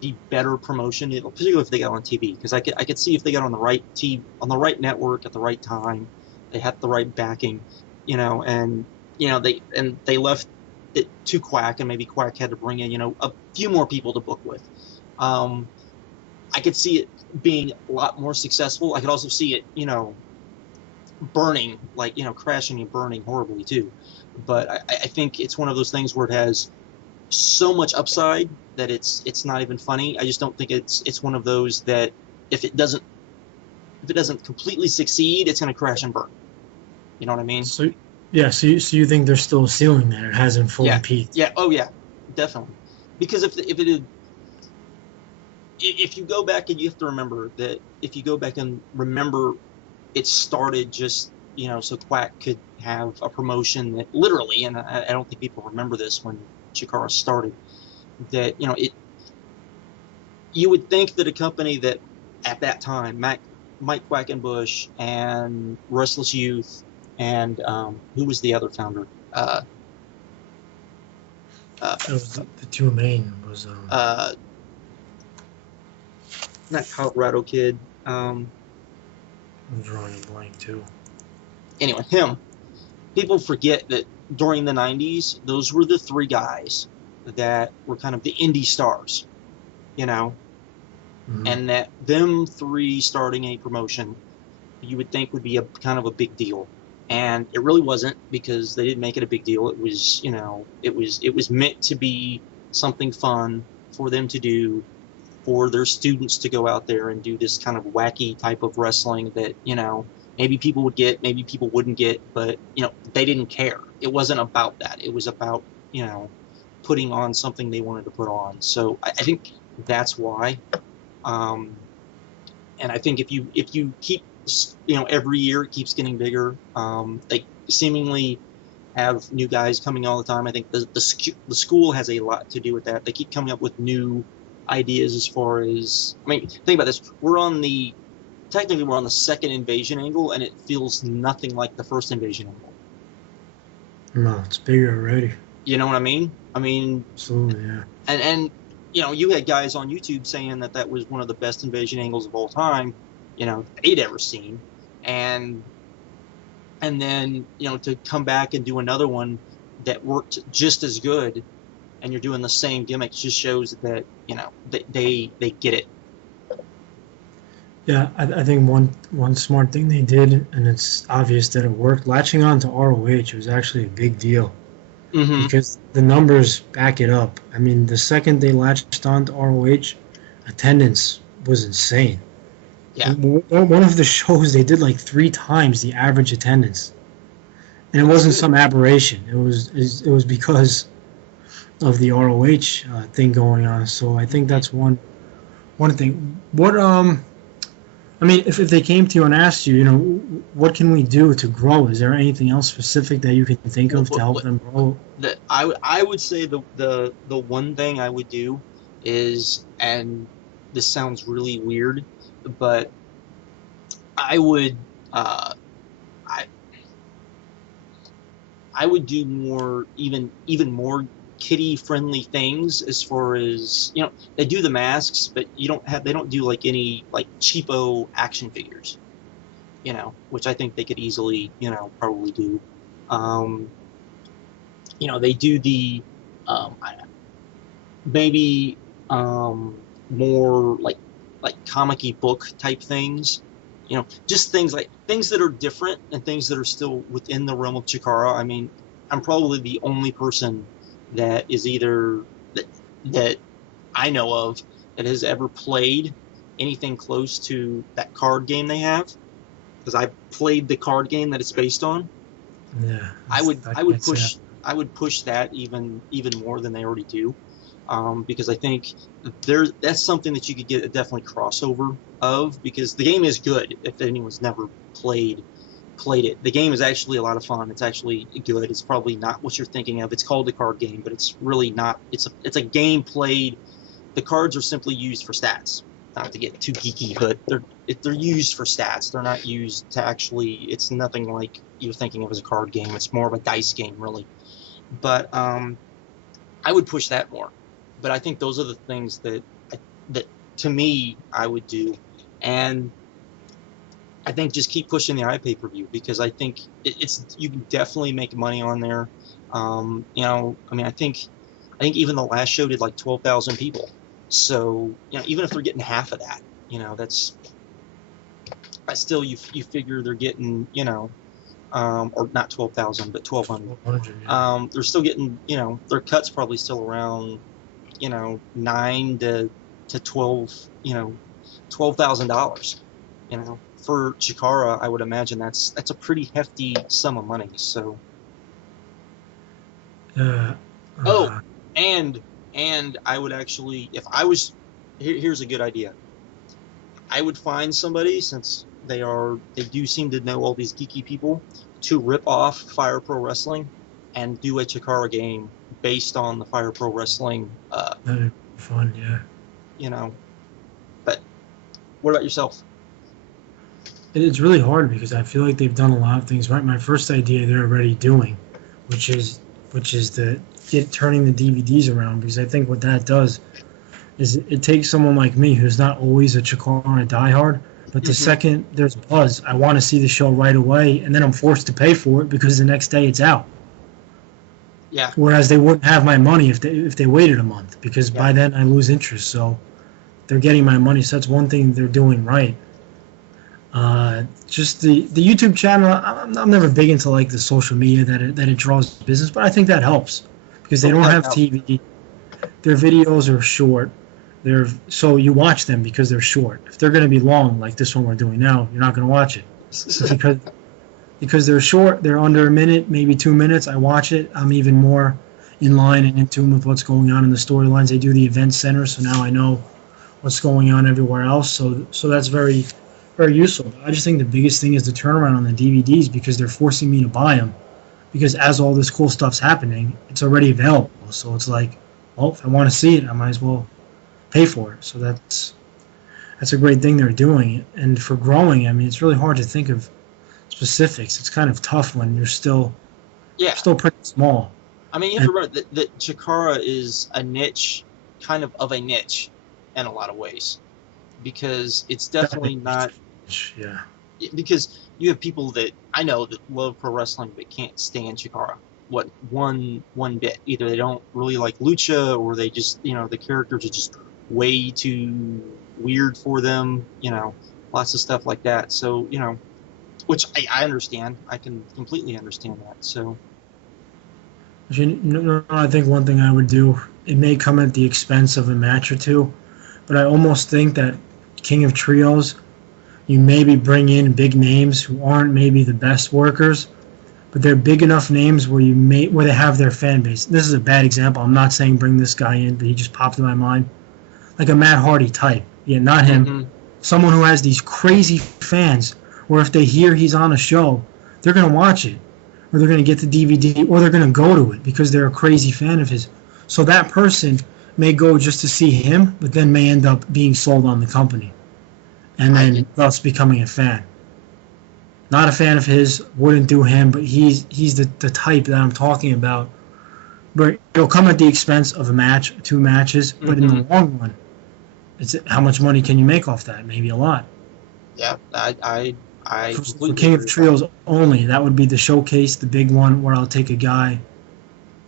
the better promotion, particularly if they got on TV, because I could see if they got on the right network at the right time, they had the right backing, and they left it to Quack, and maybe Quack had to bring in a few more people to book with. I could see it being a lot more successful. I could also see it burning, crashing and burning horribly too. But I think it's one of those things where it has so much upside that it's not even funny. I just don't think it's one of those that if it doesn't completely succeed, it's going to crash and burn. You know what I mean? So you think there's still a ceiling there? It hasn't fully peaked. Yeah. Oh yeah, definitely. Because if you go back, and you have to remember that if you go back and remember, it started just so Quack could have a promotion that literally, and I don't think people remember this when CHIKARA started, that you would think that a company that at that time Mike Quackenbush and Restless Youth and who was the other founder? That was the two main was not Colorado Kid. I'm drawing a blank too. Anyway, him. People forget that during the 90s, those were the 3 guys that were kind of the indie stars, and that them 3 starting a promotion, you would think would be a kind of a big deal. And it really wasn't, because they didn't make it a big deal. It was, it was meant to be something fun for them to do, for their students to go out there and do this kind of wacky type of wrestling that, maybe people would get, maybe people wouldn't get, but, they didn't care. It wasn't about that. It was about, putting on something they wanted to put on. So I think that's why. And I think if you keep, every year it keeps getting bigger. Like seemingly have new guys coming all the time. I think the school has a lot to do with that. They keep coming up with new ideas as far as, I mean, think about this. Technically we're on the second invasion angle, and it feels nothing like the first invasion angle. No, it's bigger already. You know what I mean? I mean, absolutely, yeah. And you know, you had guys on YouTube saying that was one of the best invasion angles of all time, you know, they'd ever seen. And then, you know, to come back and do another one that worked just as good, and you're doing the same gimmicks, just shows that, you know, they get it. Yeah, I think one smart thing they did, and it's obvious that it worked, latching on to ROH was actually a big deal. Mm-hmm. Because the numbers back it up. I mean, the second they latched on to ROH, attendance was insane. Yeah. One of the shows, they did like 3 times the average attendance. And it wasn't some aberration. It was because of the ROH thing going on. So I think that's one thing. I mean, if they came to you and asked you, you know, what can we do to grow? Is there anything else specific that you can think of to help them grow? I would say the one thing I would do is, and this sounds really weird, but I would do more, even more kiddie friendly things, as far as, you know, they do the masks, but they don't do like any like cheapo action figures, you know, which I think they could easily, you know, probably do. You know, they do the maybe more like comic-y book type things, you know, just things that are different and things that are still within the realm of Chikara. I mean, I'm probably the only person that is either that I know of that has ever played anything close to that card game they have, because I played the card game that it's based on. Yeah, I would push that even more than they already do, because I think that's something that you could get a definitely crossover of, because the game is good if anyone's never played it. The game is actually a lot of fun. It's actually good. It's probably not what you're thinking of. It's called a card game, but it's really not. It's a game played. The cards are simply used for stats. Not to get too geeky, but they're used for stats. They're not used to actually. It's nothing like you're thinking of as a card game. It's more of a dice game, really. But I would push that more. But I think those are the things that to me I would do, and I think just keep pushing the iPay-per-view, because I think you can definitely make money on there. You know, I mean, I think even the last show did like 12,000 people. So, you know, even if they're getting half of that, you know, that's still you figure they're getting, you know, or not 12,000, but 1,200. Yeah. They're still getting, you know, their cut's probably still around, you know, $9,000 to $12,000. You know, for Chikara, I would imagine that's a pretty hefty sum of money. So. And I would actually, if I was, here's a good idea. I would find somebody, since they do seem to know all these geeky people, to rip off Fire Pro Wrestling and do a Chikara game based on the Fire Pro Wrestling. That'd be fun, yeah. You know, but what about yourself? It's really hard, because I feel like they've done a lot of things right. My first idea they're already doing, which is turning the DVDs around, because I think what that does is it takes someone like me who's not always a Chikara diehard, but the second there's buzz, I want to see the show right away, and then I'm forced to pay for it because the next day it's out. Yeah. Whereas they wouldn't have my money if they waited a month, because by then I lose interest. So they're getting my money. So that's one thing they're doing right. Just the YouTube channel, I'm never big into like the social media that it draws business, but I think that helps, because they don't have TV. Their videos are short. So you watch them because they're short. If they're going to be long, like this one we're doing now, you're not going to watch it. Because they're short, they're under a minute, maybe 2 minutes. I watch it. I'm even more in line and in tune with what's going on in the storylines. They do the event center, so now I know what's going on everywhere else. So that's very, very useful. I just think the biggest thing is the turnaround on the DVDs, because they're forcing me to buy them. because as all this cool stuff's happening, it's already available. So it's like, well, if I want to see it, I might as well pay for it. So that's a great thing they're doing. And for growing, I mean, it's really hard to think of specifics. It's kind of tough when you're still pretty small. I mean, you have to remember that CHIKARA is a niche, kind of a niche, in a lot of ways, because it's definitely not. Yeah. Because you have people that I know that love pro wrestling but can't stand CHIKARA. One bit. Either they don't really like lucha, or they just, the characters are just way too weird for them. Lots of stuff like that. So, which I understand. I can completely understand that. So. I think one thing I would do, it may come at the expense of a match or two, but I almost think that King of Trios, you maybe bring in big names who aren't maybe the best workers, but they're big enough names where they have their fan base. This is a bad example. I'm not saying bring this guy in, but he just popped in my mind. Like a Matt Hardy type. Yeah, not him. Mm-hmm. Someone who has these crazy fans where if they hear he's on a show, they're going to watch it, or they're going to get the DVD, or they're going to go to it because they're a crazy fan of his. So that person may go just to see him, but then may end up being sold on the company, and then thus becoming a fan. Not a fan of his, wouldn't do him, but he's the type that I'm talking about. But it'll come at the expense of a match, 2 matches, but in the long run, it's how much money can you make off that? Maybe a lot. Yeah, I for King of Trios only, that would be the showcase, the big one where I'll take a guy.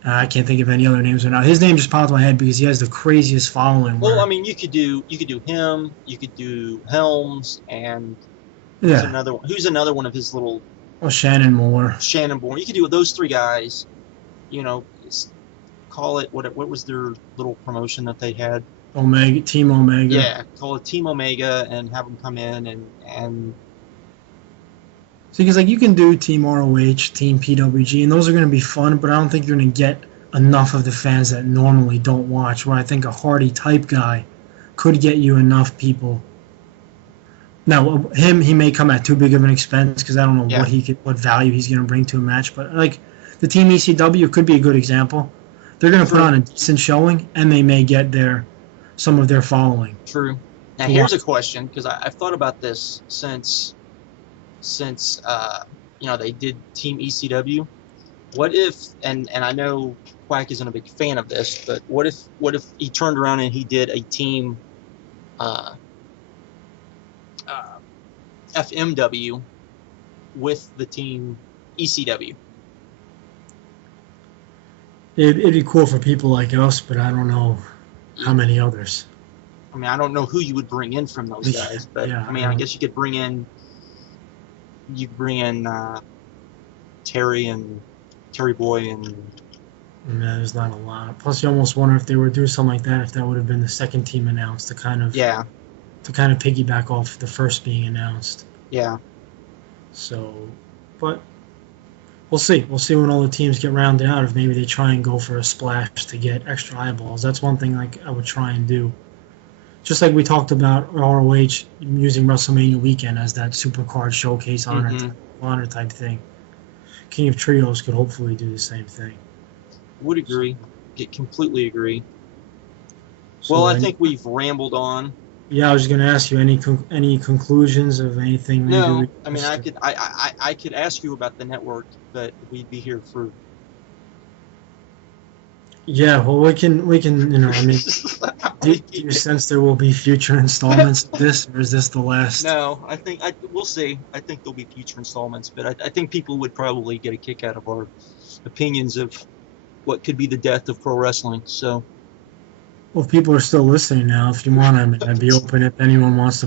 I can't think of any other names right now. His name just popped in my head because he has the craziest following. Well, I mean, you could do him, you could do Helms, and who's another one of his little. Well, Shannon Moore. You could do those 3 guys. Call it what was their little promotion that they had? Team Omega. Yeah, call it Team Omega and have them come in and. See, because you can do Team ROH, Team PWG, and those are going to be fun, but I don't think you're going to get enough of the fans that normally don't watch, where I think a Hardy type guy could get you enough people. Now, he may come at too big of an expense because I don't know what value he's going to bring to a match, but like the Team ECW could be a good example. They're going to put on a decent showing, and they may get some of their following. True. Now, here's a question, because I've thought about this since they did Team ECW. What if, and I know Quack isn't a big fan of this, but what if he turned around and he did a Team FMW with the Team ECW? It'd be cool for people like us, but I don't know how many others. I mean, I don't know who you would bring in from those guys, but I guess you could bring in. You bring in Terry Boy and. No, there's not a lot. Plus, you almost wonder if they were doing something like that, if that would have been the second team announced to kind of piggyback off the first being announced. Yeah. So, but we'll see. We'll see when all the teams get rounded out. If maybe they try and go for a splash to get extra eyeballs. That's one thing I would try and do. Just like we talked about ROH using WrestleMania Weekend as that supercard showcase honor type thing. King of Trios could hopefully do the same thing. Would agree. Completely agree. So well, I think we've rambled on. Yeah, I was going to ask you any conclusions of anything. No, I mean I could ask you about the network, but we'd be here for. Yeah, well, we can I mean, do you sense there will be future installments of this, or is this the last? No, we'll see. I think there'll be future installments, but I think people would probably get a kick out of our opinions of what could be the death of pro wrestling. So. Well, if people are still listening now, if you want, I'd be open if anyone wants to